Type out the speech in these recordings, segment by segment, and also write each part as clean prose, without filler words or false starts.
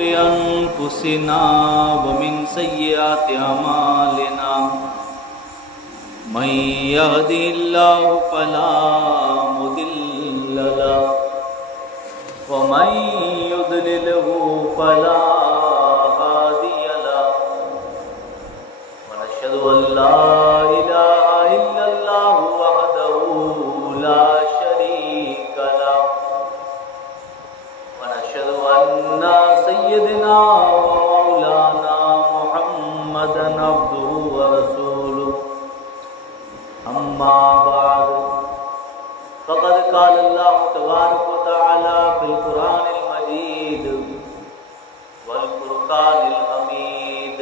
अनफुसिना वमिन सय्यिआति अमालिना मन यहदिल्लाहु फला मुदिल्ल लहु व मन युद्लिलहु फला हादिय लहु व नशहदु अन ला इलाहा इल्लल्लाहु वहदहु ला शरीका लहु व नशहदु अन्ना सय्यदना व मौलाना मुहम्मदन अब्दुहु व रसूलुहु अम्मा बाद फ़क़द क़ाल अल्लाहु तबारक व तआला फ़िल क़ुरानिल मजीद वल फ़ुरक़ानिल हमीद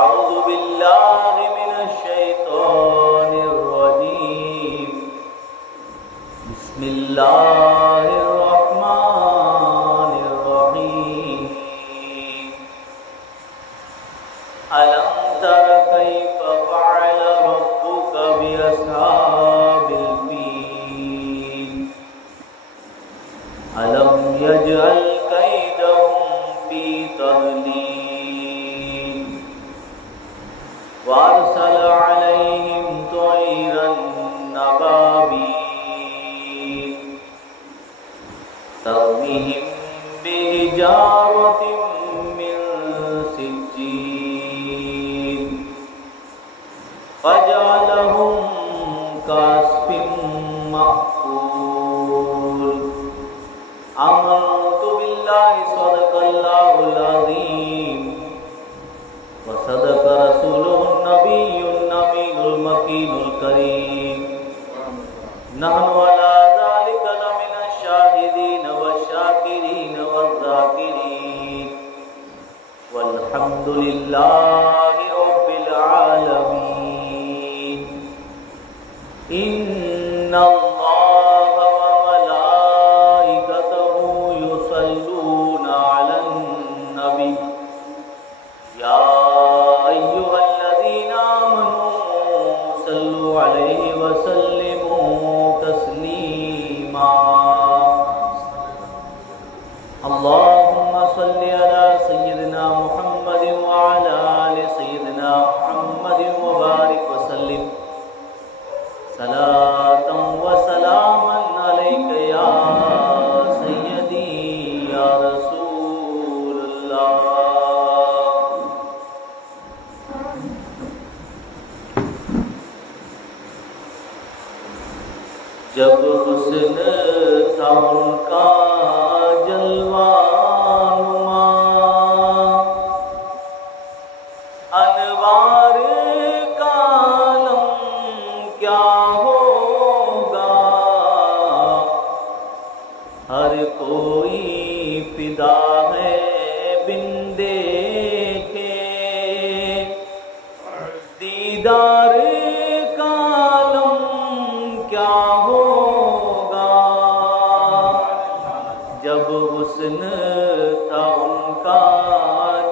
अऊज़ु बिल्लाहि मिनश शैतानिर रजीम बिस्मिल्लाहिर रहमानिर रहीम अलम तर कैफ़ फ़अल रब्बुका बिअस्हाबिल फ़ील अलम यजअल कैदहुम फ़ी तज़लील वअरसल अलैहिम तैरन अबाबील तरमीहिम बिहिजारतिन मिन सिज्जील फजअलहुम कअस्फिन मअकूल आमनतु बिल्लाहि सदक़ल्लाहुल अज़ीम व सदक़ रसूलुहुन नबियुन अमीनुल मकीनुल करीम नहनु अला ज़ालिका लमिनश शाहिदीन वश्शाकिरीन वज़्ज़ाकिरीन वल्हम्दुलिल्लाहि रब्बिल आलमीन इन्नल्लाहा व मलाइकतहु युसल्लूना अलन नबी या अय्युहल्लज़ीना आमनू सल्लु अलैहि व सल्लिमू तस्लीमा अल्लाहुम्मा सल्लि अला सय्यिदिना मुहम्मदिन व अला आलि सय्यिदिना मुहम्मदिन व बारिक व सल्लिम सलातन व सलामन अलैका या सय्यदी या रसूलल्लाह। जब हुस्न था उनका जलवानुमा अनवार का आलम क्या होगा हर कोई फिदा है बिन देखे दीदार का आलम क्या होगा जब हुस्न था उनका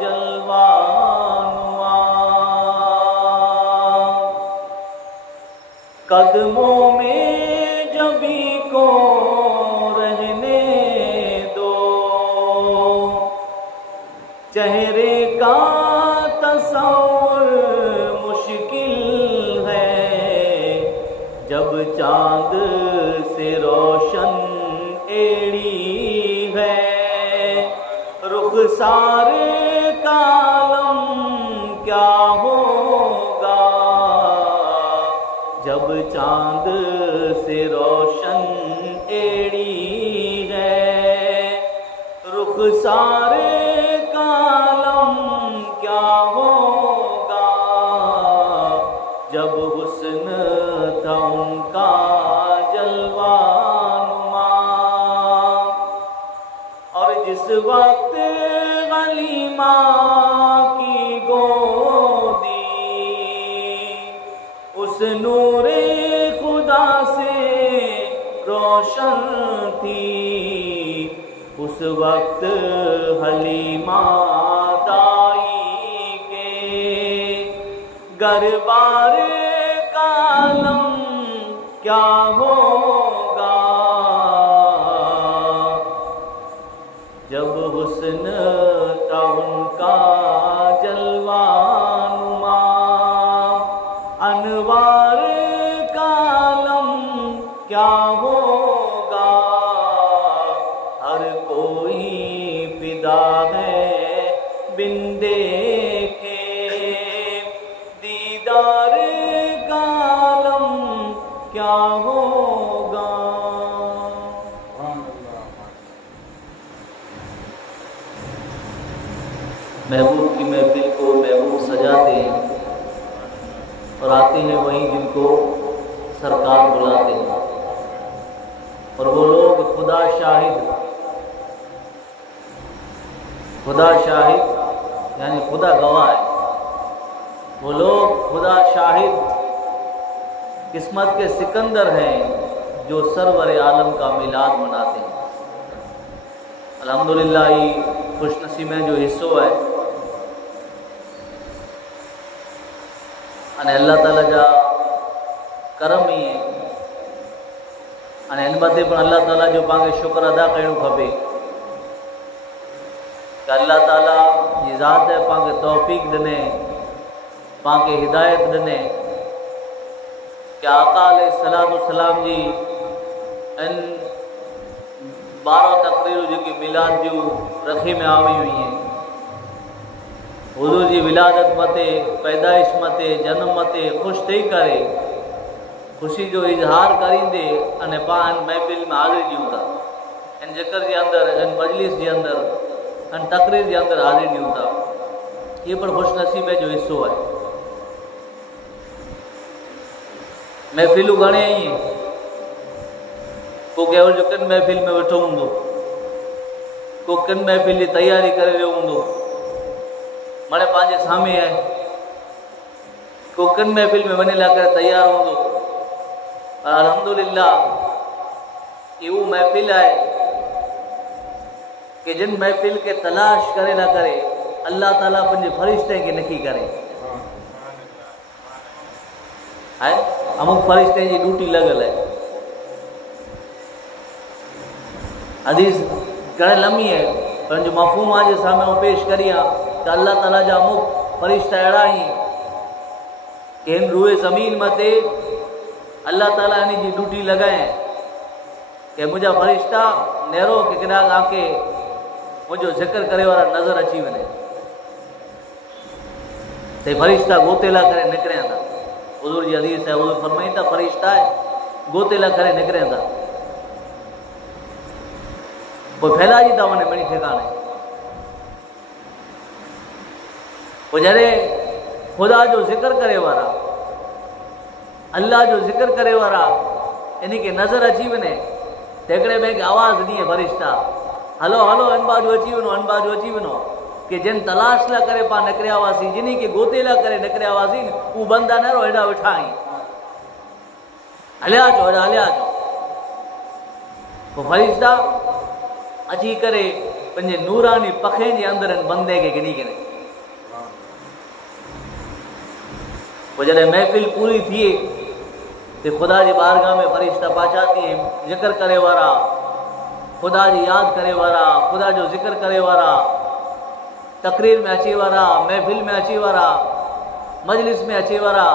जलवानुमा कदमों में जबी को रहने दो चेहरे का तस्वुर मुश्किल है जब चांद से रोशन एड़ी है रुखसार का आलम क्या होगा जब चांद से रोशन एड़ी है रुखसार का आलम क्या होगा जब हुस्न था उनका जलवानुमा और जिस वक्त गलीमा की गोदी उस नूरे खुदा से रोशन थी उस वक्त हलीमा दाई के गरबार का आलम क्या होगा जब हुस्न हुस्न का उनका जलवानुमा, अनवार का आलम क्या होगा, हर कोई फिदा है बिन देखे, दीदार का आलम क्या होगा। महबूब की महफिल को महबूब सजाते हैं और आते हैं वहीं जिनको सरकार बुलाते हैं, और वो लोग खुदा शाहिद यानी खुदा गवाह है, वो लोग खुदा शाहिद किस्मत के सिकंदर हैं जो सरवर आलम का मिलाद मनाते हैं। अल्हम्दुलिल्लाह ही खुशनसीब में जो हिस्सो है अने अल्लाह ताला जा करम ही है, अने इन मथे पण अल्लाह ताला जो पांखे शुक्र अदा करणु खपे कि अल्लाह ताला जी ज़ात पांखे तौफीक ॾिने, पांखे हिदायत ॾिने कि आका अलैहिस्सलाम जी इन 12 तकरीरूं जेकी मिलाद जूं रखे में आई हुई हैं, हुज़ूर जी विलादत मते, पैदाइश मते, जन्म मते ख़ुशि थी करे ख़ुशी जो इज़हार करींदे अने पाण महफ़िल में हाज़िरी ॾियूं था, इन ज़िक्र जे अंदरि, इन मजलिस जे अंदरि, इन तकरीर जे अंदरि हाज़िरी ॾियूं था। ये पण ख़ुशनसीबे जो हिस्सो है। महफ़िलूं घणे ई को कंहिं जो किन महफ़िल में वेठो हूंदो, को किन महफ़िल जी तैयारी करे रहियो हूंदो, माने पंहिंजे साम्हूं आहे, को किन महफ़िल में वञण लाइ करे तैयार हूंदो। अल्हम्दुलिल्लाह ये वो महफ़िल है कि जिन महफ़िल के तलाश करे ना करे अल्लाह ताला पंहिंजे फ़रिश्ते के नकी करे है। अमुक फ़रिश्ते जी ड्यूटी लगल है। हदीस घणे लम्ही है पर जो मफ़हूम आज सामने पेश करिया तो अल्लाह ताला जा अमुक फ़रिश्ता अहिड़ा ही कि हिन रूए ज़मीन मते अल्लाह ताला इन जी ड्यूटी लगाए कि मुझा फ़रिश्ता नेरो के किना आके मुझो ज़िक्र करे वारा नज़र अची वने ते फ़रिश्ता गोतेला करे निकरे था। हुज़ूर जी हदीस है, हुज़ूर फरमाई था फ़रिश्ता है गोतेला करे निकरे था, कोई फैलाजी था वने बड़ी ठिकाने। वो जरे खुदा जो ज़िक्र करे वारा, अल्लाह जो ज़िक्र करे वारा इन के नज़र अची वने तेकड़े में आवाज़ ॾिए फ़रिश्ता हलो हलो इन बाजू अची वनो, इन बाजू अची वनो, कि जिन तलाश ला करे पा निकरिया हुआसीं, जिन्हीं के गोतेला करे निकरिया हुआसीं, वो बंदा न रो हेॾा वेठा आहीं, हलिया अचो हेॾा हलिया अचो। पोइ फ़रिश्ता अची करे पंहिंजे नूरानी पखे जे अंदरि बंदे के गिनी गिने। पोइ जॾहिं महफ़िल पूरी थिए तो खुदा जी बारगाह में फ़रिश्ता पहुचाती है, ज़िक्र करे वारा, खुदा जी याद करे वारा, खुदा जो ज़िक्र करे वारा, तकरीर में अची वारा, महफ़िल में अची वारा, मजलिस में अची वारा,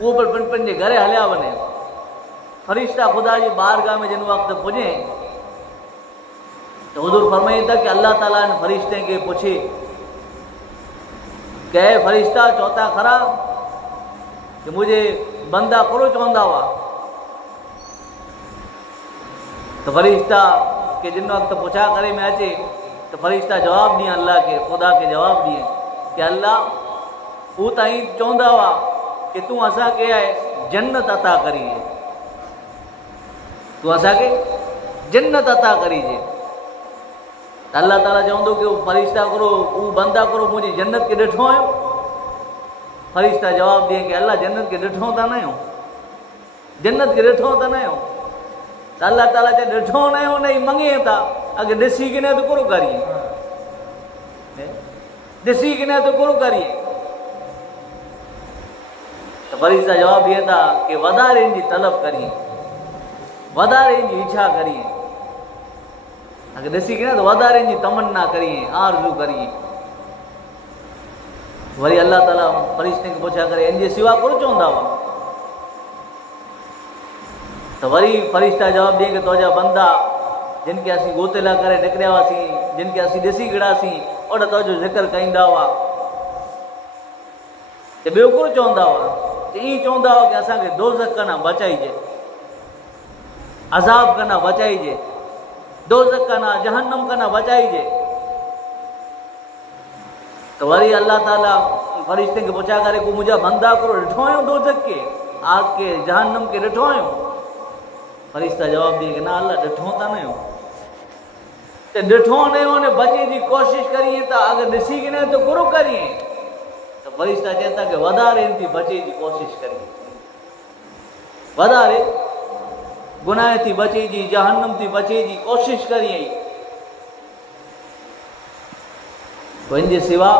वो पर पंहिंजे घरे हलिया वने। फ़रिश्ता खुदा जी बारगाह में जिन वक्त पुजे तो हुज़ूर फरमाई था कि अल्लाह ताला इन फ़रिश्ते के पूछे कि फ़रिश्ता चौथा खरा कि मुझे बंदा कोड़ो चवंदा हुआ। तो फ़रिश्ता के जिन वक्त पूछा करे में अचे तो फ़रिश्ता जवाब दिए अल्लाह के, खुदा के जवाब दिए कि अल्लाह वो ताई चवंदा हुआ कि तू असा के है जन्नत अता करीजे, तू असा के जन्नत अता करीजे। अल्लाह ताला चवंदो कि फ़रिश्ता करो वो बंदा करो मुझे जन्नत के ॾिठो आयो। फ़रिश्ता जवाब दिए कि अल्लाह जन्नत के ॾिठो त न आहियो, जन्नत के ॾिठो त न आहियो। तो अल्लाह ताला चए ॾिठो न आहियो न ई मंगे था अगे ॾिसी किने तो कोरो करिए, ॾिसी किने तो कोरो करिए। तो फ़रिश्ता जवाब दिए था कि वधारे जी तलब करिए, वधारे जी इच्छा करिए। अगर ॾिसी करे तो वधारे जी तमन्ना करिए, आरज़ू करिए। वरी अल्लाह ताला फरिश्ते खे पुछा करे इन जे सिवा कोन चवंदा हुआ। तो वरी फरिश्ता जवाब ॾिए कि तुंहिंजा बंदा जिनके असीं गोतेला करे निकिरिया हुआसीं, जिनके असीं ॾिसी गिड़ासीं, ओॾा तुंहिंजो ज़िक्र कईंदा हुआ। ते ॿियो कोन चवंदा हुआ, ईअं चवंदा हुआ कि असांखे दोज़ख खां बचाइजे, अज़ाब खां बचाइजे, दोज़ख खां जहन्नम खां बचाइजे। तो वरी अल्लाह ताला फरिश्ते खे पुछा करे को मुंहिंजा बंदा को ॾिठो आहियो दोज़ख के, आग के, जहन्नम के ॾिठो आहियो? फरिश्ता जवाब ॾिए कि ना अल्लाह ॾिठो त न आहियो। ते ॾिठो न आहियो ने बचे जी कोशिश करिए था, अगर ॾिसी कि न तो गुरु करिए। तो फरिश्ता चवंदा कि वधारे थी बचे जी कोशिश करिए, वधारे गुनाह थी बचे जी, जहन्नम थी बचे जी कोशिश करिए। तो इन जे सिवा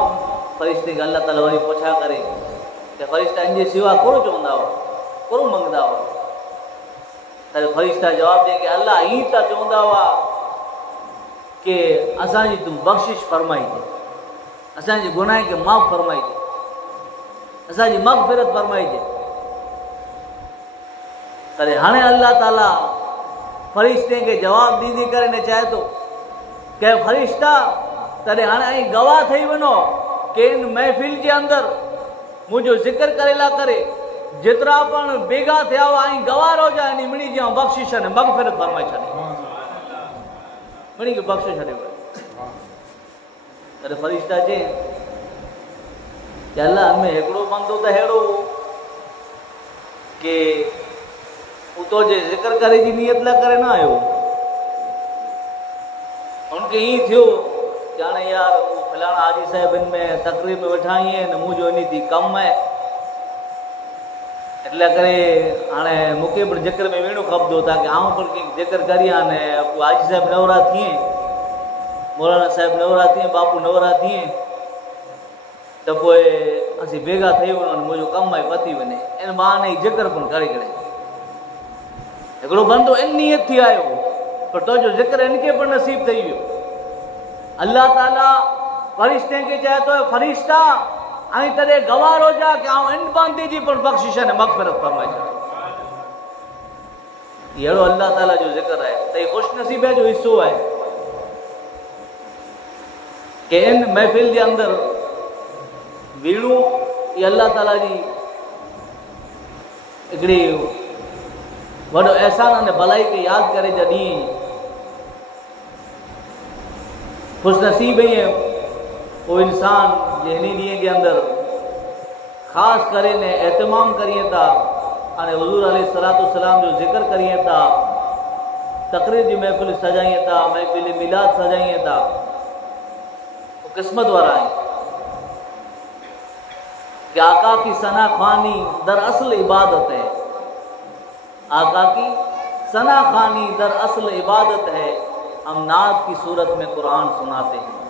फरिश्ते खे अल्लाह ताला वरी पुछा करे कि फरिश्ता इन जे सिवा कोन चवंदा हुआ, कोन मंगदा हुआ। त फरिश्ता जवाब ॾिए कि अल्लाह हीअं त चवंदा हुआ कि असांजी तूं बख़्शिश फरमाइजे, असांजे गुनाह खे माफ़ फरमाइजे, असांजी मग़फ़िरत फरमाइजे। तॾहिं हाणे अल्लाह ताला फरिश्ते खे जवाब ॾींदी करे न चाहे थो कि फरिश्ता तॾहिं हाणे ऐं गवाह ठही वञो कि इन महफ़िल जे अंदरि मुंहिंजो ज़िक्र करेला करे जेतिरा पण बेगा थिया हुआ ऐं गवाह रहिजा इन मिणी जी बख़्शिश ने मग़फ़िरत फरमाए छॾे, मिणी खे बख़्शे छॾे। तॾहिं फरिश्ता चए कि अल्लाह में हिकिड़ो बंदो त अहिड़ो हो कि हू तुंहिंजे ज़िक्र करे जी नियत लाइ करे न आयो, उनखे ईअं थियो कि हाणे यार फलाणा हाजी साहिबनि में तकरीब में वेठा ई आहिनि, मुंहिंजो इन थी कमु आहे, એટલે करे हाणे मूंखे बि ज़िक्र में वेणो खपंदो ताकि आऊं पण कंहिंखे ज़िक्र करियां ने हाजी साहिब नवरा थिए, मौलाना साहिब नवरा थिए, बापू नवरा थिए, त पोइ असीं बेगा थी वञूं, मुंहिंजो कमु आहे पती वञे, इन बहाने ज़िक्र पण करे करे। हिकिड़ो बंदो इन नियत थी आयो पर तुंहिंजो ज़िक्र इनखे पण नसीब थी वियो। अल्लाह ताला फरिश्ते खे चए थो फरिश्ता ऐं तॾहिं गवाह रोजा कि आउं इन बंदे जी पण बख़्शिश ने मग़फ़िरत फरमाए छॾ। अहिड़ो अल्लाह ताला जो ज़िक्र आहे त हीउ ख़ुशनसीबे जो हिस्सो आहे कि इन महफ़िल जे अंदरि वीणू ये अल्लाह ताला जी हिकिड़ी वॾो एहसान अने भलाई खे यादि करे जॾहिं ख़ुशनसीब ई वो इंसान जे हिन ॾींहं जे अंदरि ख़ासि करे ने एहतमाम करिए था, हाणे हुज़ूर अलैहिस्सलाम जो ज़िक्र करिए था, तक़रीर जी महफ़िल सजाइए था, महफ़िल मिलाद सजाइए था, वो क़िस्मत वारा आहिनि कि आका की सना ख़्वानी दरअसल इबादत है, आका की सना ख़्वानी दरअसल इबादत है, हम नात की सूरत में कुरान सुनाते हैं,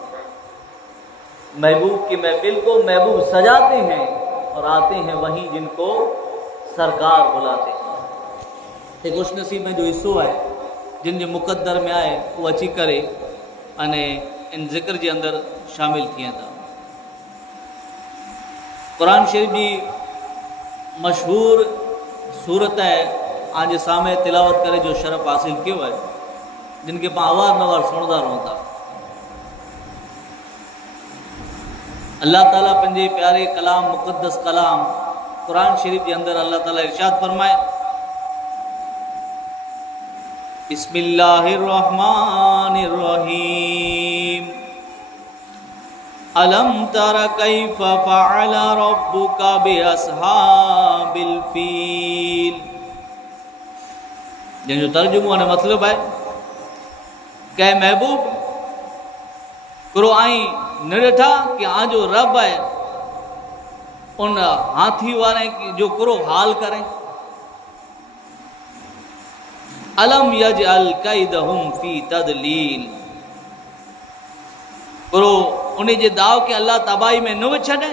महबूब की महफिल को महबूब सजाते हैं और आते हैं वहीं जिनको सरकार बुलाते हैं। एक खुशनसीब में जो हिस्सो है जिन जे मुक़द्दर में आए वो अची करे अने इन ज़िक्र जे अंदर शामिल थिए था। कुरान शरीफ जी मशहूर सूरत है आज सामने तिलावत करे जो शरफ हासिल किया है, जिनके पास आवाज़ नवार सुनदा रहता। अल्लाह ताला पंजे प्यारे कलाम मुक़द्दस कलाम कुरान शरीफ के अंदर अल्लाह ताला इरशाद फरमाए, बिस्मिल्लाहिर रहमानिर रहीम, अलम तरा कैफ़ फ़अल रब्बुका बिअस्हाबिल फ़ील। जो तर्जुमो ने मतलब है कि महबूब करो आई न ॾिठा कि आजो रब है उन हाथी वारे जो करो हाल करें। अलम यजअल कैदहुम फी तदलील, करो उन्हें जे दाव के अल्लाह तबाही में न छॾे।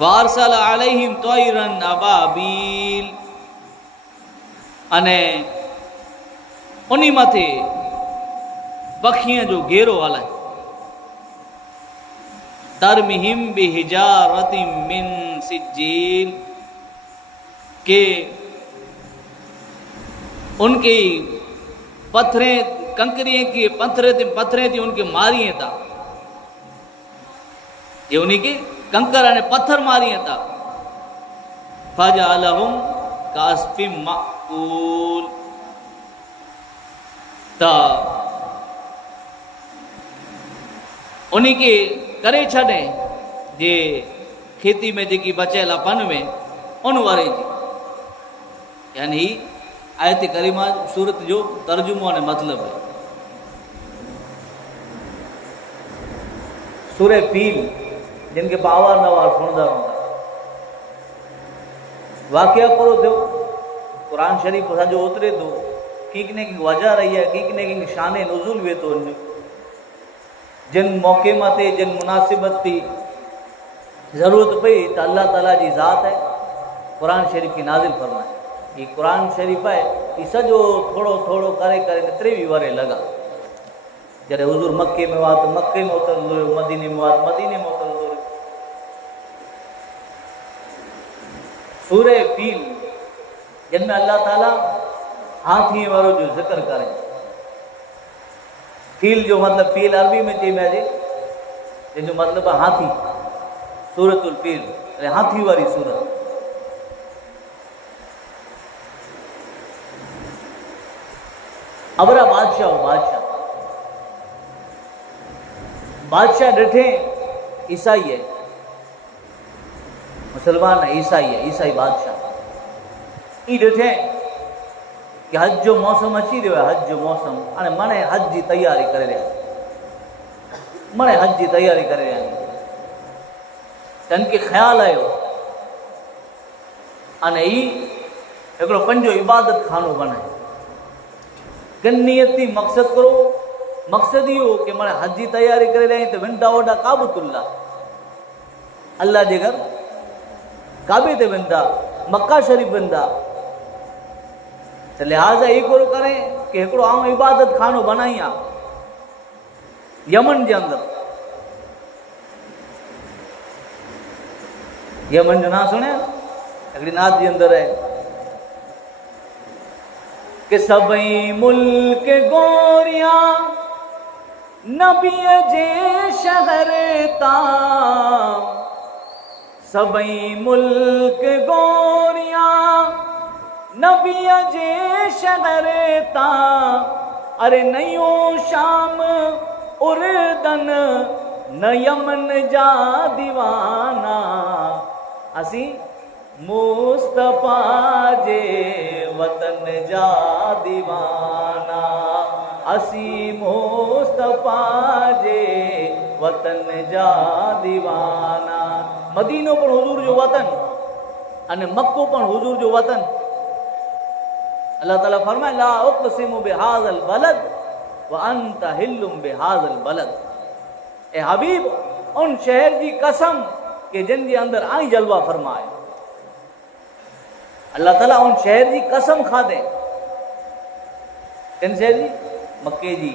वारसल अलैहिम तैरन अबाबील, अने उन्हीं मथे पखीअ जो घेरो हलाए। तरमिहिम बिहिजारतिम मिन सिज्जील, के उनके पत्थरें कंकरिए की पत्थरें थी उनके मारिए था, ये उन्हीं के कंकर ने पत्थर मारिए था। फजअलहुम कास्फिम माकूल, ता उन्हीं के करे छॾे जे खेती में जेकी बचियल पन में उन वारे जी, यानी आयत करीमा सूरत जो तर्जुमो ने मतलब है। सूरे फील जिनके आवार नवार सुनदा रहंदा, वाक़िया पूरो थियो, कुरान शरीफ सॼो उतरे थो, कंहिंक न कंहिंक वजह रही है, कंहिंक न कंहिंक शान नुज़ूल वे थो वञे। जिन मौक़े मथे जिन मुनासिबत थी ज़रूरत पई तो अल्लाह ताला जी ज़ात है कुरान शरीफ की नाज़िल फरमाए। ये कुरान शरीफ है, ये सॼो थोड़ो थोड़ो करे करे 23 वरे लगा। जॾहिं हुज़ूर मक्के में हुआ तो मक्के में उतरंदो हुयो, मदीने में हुआ तो मदीने में उतरंदो हुयो। सूरे फील जिनमें अल्लाह ताला हाथी वारो जो जिक्र करे। फील जो मतलब फील अरबी में चई वञे, जिन जो मतलब है हाथी। सूरतुल फील हाथी वारी सूरत। अबरा बादशाह डिठे ईसाई है, मुसलमान है, ईसाई है, ईसाई बादशाह। ई डिठे कि हज जो मौसम अची रहियो आहे, हज जो मौसम हाणे मणे हज जी तैयारी करे रहिया, मणे हज जी तैयारी करे रहिया आहिनि। तनखे ख़्यालु आयो अने ई हिकिड़ो पंहिंजो इबादत खानो बनाए। किन नियत थी मक़सद करो, मक़सद इहो कि माना हज जी तैयारी करे रहिया आहियूं त वेंदा ओॾा काबतुल्ला, अल्लाह जे घर काबे ते वेंदा, मक्का शरीफ़ वेंदा। तो लिहाजा ये करो करें कि हिकिड़ो आऊं इबादत खानो बनाई आ यमन जे अंदर। यमन जो ना सुने, हिकिड़ी नात जे अंदर है कि सभई मुल्क गोरिया नबीअ जे शहर तां, सभई मुल्क गोरिया नबीअ जे शहर तां। अरे नयो शाम उर्दन न यमन जा दीवाना, असी मुस्तफा जे वतन जा दीवाना, असी मुस्तफा जे वतन जा दीवाना। मदीनो पण हुजूर जो वतन अने मक्को पण हुजूर जो वतन। अल्लाह ताला फरमाए ला उक़सिमु बिहाज़ल बलद व अंत हिल्लुम बिहाज़ल बलद। ए हबीब उन शहर की कसम के जिन जे अंदर आई जलवा फरमाए। अल्लाह ताला उन शहर की कसम खादे, किन शहर जी? मक्के जी।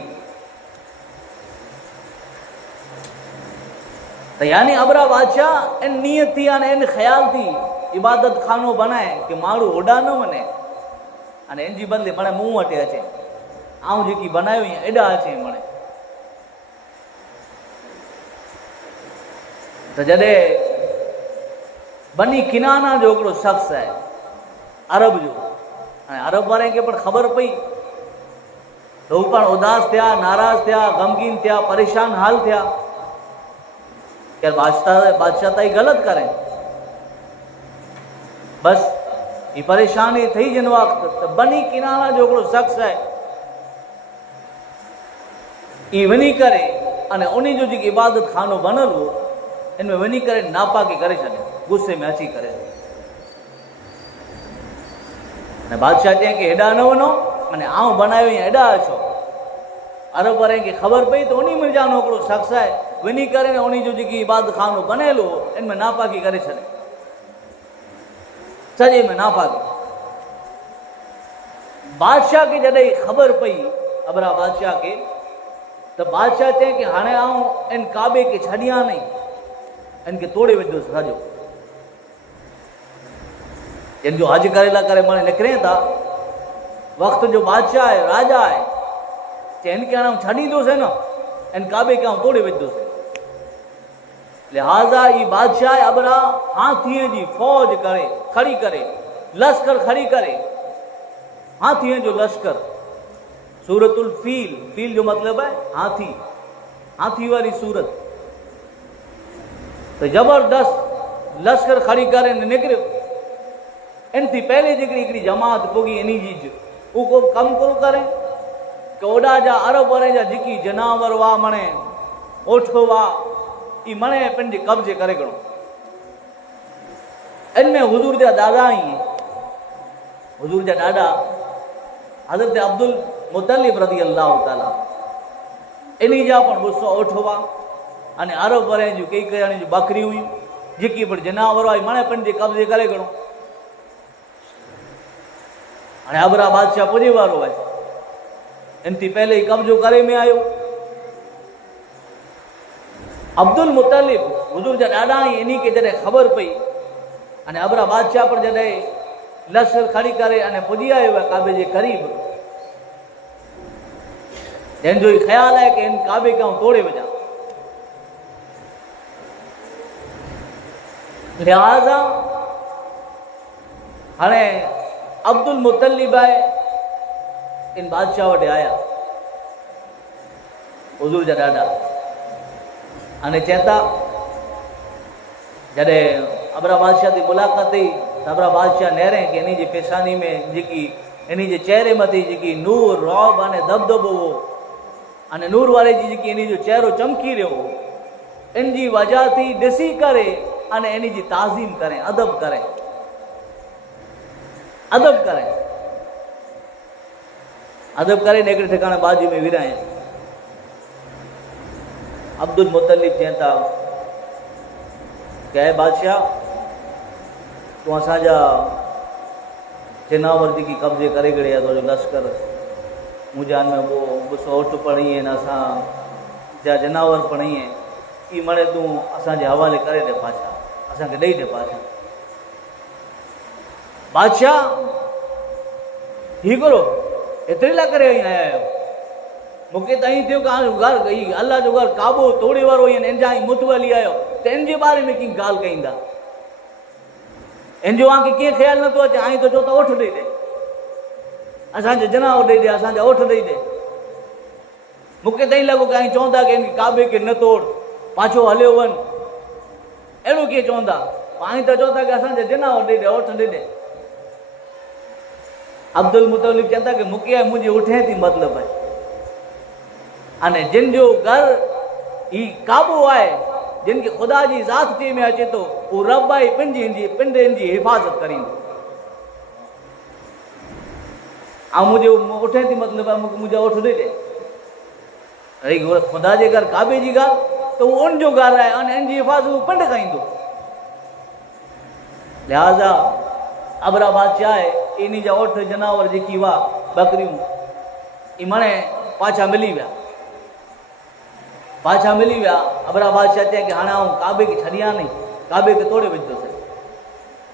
तो यानी अबरा बादशाह इन नियत थी यानी इन ख्याल थी इबादत खानो बनाए कि माण्हू होॾा न वञे अने इन जी बदले मणे मूं वटि अचे, आऊं जेकी बनायो आहियां एॾा अचे मणे। तो जॾहिं बनी किनाना जो हिकिड़ो शख़्स है अरब जो, हाणे अरब वारे खे पण ख़बर पई तो हू पण उदास थिया, नाराज़ थिया, गमगीन थिया, परेशान हाल थिया कि बादशाह ताई ग़लति करें। बस ये परेशानी थी जिन वक्त तो बनी किनाना जो हिकिड़ो शख़्स है ई वञी करे अने उन्हीं जो जेकी इबादत खानो बनल हो इनमें वञी करे नापाकी करे छॾे, गुस्से में अची करे। बादशाह चई कि हेॾा न वञो, माने आऊं बनायो आहियां हेॾा अचो। अरब वारे खे ख़बर पई तो उन्हीं में जानो हिकिड़ो शख़्स आहे वञी करे उन्हीं जो जेकी इबादत खानो बनियल हो इनमें नापाकी करे छॾे, सॼे में नापाकी। बादशाह खे जॾहिं ख़बर पई अबरा बादशाह खे, त बादशाह चई कि हाणे आऊं इन काबे खे छॾियां नहीं, इनखे तोड़े विझोसि सॼो। जिन जो हज करे करे माने निकिरे था, वक़्त जो बादशाह है, राजा है, चई इनखे हाणे छॾींदुसि न, इन काबे खे तोड़े विझोसि। लिहाज़ा ई बादशाह अबरा हाथीअ जी फौज करे खड़ी करे, लश्कर खड़ी करे, हाथीअ जो लश्कर। सूरतुल फील, फील जो मतलब है हाथी, हाथी वाली सूरत। तो जबरदस्त लश्कर खड़ी करे निकिरियो। इन थी पहले हिकिड़ी जमात पुगी इन जी वो को कम को करे कि ओॾा जा अरब वारे जा जेकी जनावर हुआ मणे ओठ हुआ ई मणे पंहिंजे कब्जे करे खणो। इनमें हुजूर जा दादा ही, हुजूर जा ॾाॾा हज़रत अब्दुल मुतलिब रज़ी अल्लाह ताला, इन्ही जा पण 200 ओठ हुआ। अने अरब वारे जूं कई कई जूं बकरी हुई जेकी पण जनावर हुआ मणे पंहिंजे कब्जे करे खणो। हाणे अबरा बादशाह पुॼे वारो आहे, इन थी पहले ही कब्जो करे में आयो। अब्दुल मुतलिब हुजूर जा ॾाॾा ही इन्ही खे जॾहिं ख़बर पई, अने अबरा बादशाह पर जॾहिं लश्कर खड़ी करे अने पुॼी आयो आहे काबे जे क़रीब, जंहिंजो ही ख़्याल है कि इन काबे खे तोड़े विझां। लिहाज़ा हाणे अब्दुल मुतलिब है इन बादशाह वटि आया, हुजूर जा ॾाॾा। अने चवंदा जॾहिं अबरा बादशाह जी मुलाक़ात थी त अबरा बादशाह नेरे कि इन जी पेशानी में जेकी इन जे चेहरे मथे जेकी नूर रौब अने दबदबो हो, अने नूर वारे जी जेकी इन जो चेहरो चमकी रहियो हो, इन जी वजह थी ॾिसी करे अने इन जी ताज़ीम करें, अदब करें, अदब करें, अदब करे हिकिड़े ठिकाणे बाजू में विराए। अब्दुल मुतलिब चवंदा कि ऐं बादशाह तूं असांजा जनावर जेकी कब्जे करे गड़े आहे, तुंहिंजो लश्कर मुंहिंजा में वो 200 ओठ पढ़ी आहिनि, असां जा जनावर पढ़ी आहिनि, ई मणे तूं असांजे हवाले करे ॾे बादशाह, असांखे ॾेई ॾे बादशाह। बादशाह ही करो एतिरे लाइ करे आया आहियो, मूंखे त ईअं थियो कि घर अल्लाह जो घर काबो तोड़े वारो इन जा मुतवली आयो, त इन जे बारे में कीअं ॻाल्हि कईंदा? इन जो आंखे कीअं ख़्यालु नथो अचे? आई त चओ त ओठ ॾेई ॾे, असांजे जनावर ॾेई ॾे, असांजा ओठ ॾेई ॾे। मूंखे त ईअं लॻो कि चवंदा कि इन काबे खे न तोड़, पाछो हलियो वञ, अहिड़ो कीअं चवंदा? आई त चवंदा कि असांजा जनावर ॾेई ॾे, ओठ ॾेई ॾे। अब्दुल मुतलिब चवंदा कि मूंखे मुंहिंजे उठे थी मतिलबु आहे, अने जिन जो घर ही काबो आहे, जिन खे ख़ुदा जी ज़ात में अचे थो, उहो रब आहे पिंडनि जी हिफ़ाज़त करींदो। ऐं मुंहिंजे उठे थी मतिलबु आहे, मूंखे मुंहिंजा ओठ ॾेई ॾे। रही ख़ुदा जे घर काबे जी ॻाल्हि त उहो उन जो घर आहे, अने इन जी हिफ़ाज़त उहो पिंड कईंदो। लिहाज़ा अबरा बादशाह आहे इन जा ओठ जनावर जेकी हुआ बकरियूं ई मणे पाछा मिली विया, पाछा मिली विया। अबरा बादशाह चए कि हाणे आऊं काबे खे छॾियां नहीं, काबे खे तोड़े विझंदुसि।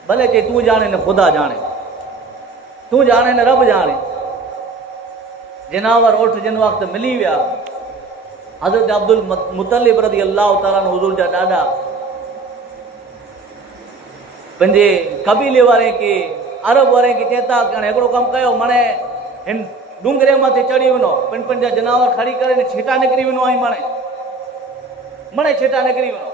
भले चए तूं जाने न ख़ुदा जाने, तूं जाने न रब जाने। जनावर ओठ जिन वक़्तु मिली विया, हज़रत अब्दुल मुतलिब रज़ी अल्लाह ताला हुजूर जा ॾाॾा पंहिंजे कबीले वारे के, अरब वारे के चवंदा कि हाणे हिकिड़ो कमु कयो, मणे हिन डूंगरे मथे चढ़ी वञो, पंहिंजा जनावर खड़ी करे छेटा निकिरी वञो, ऐं मणे छेटा निकिरी वञो।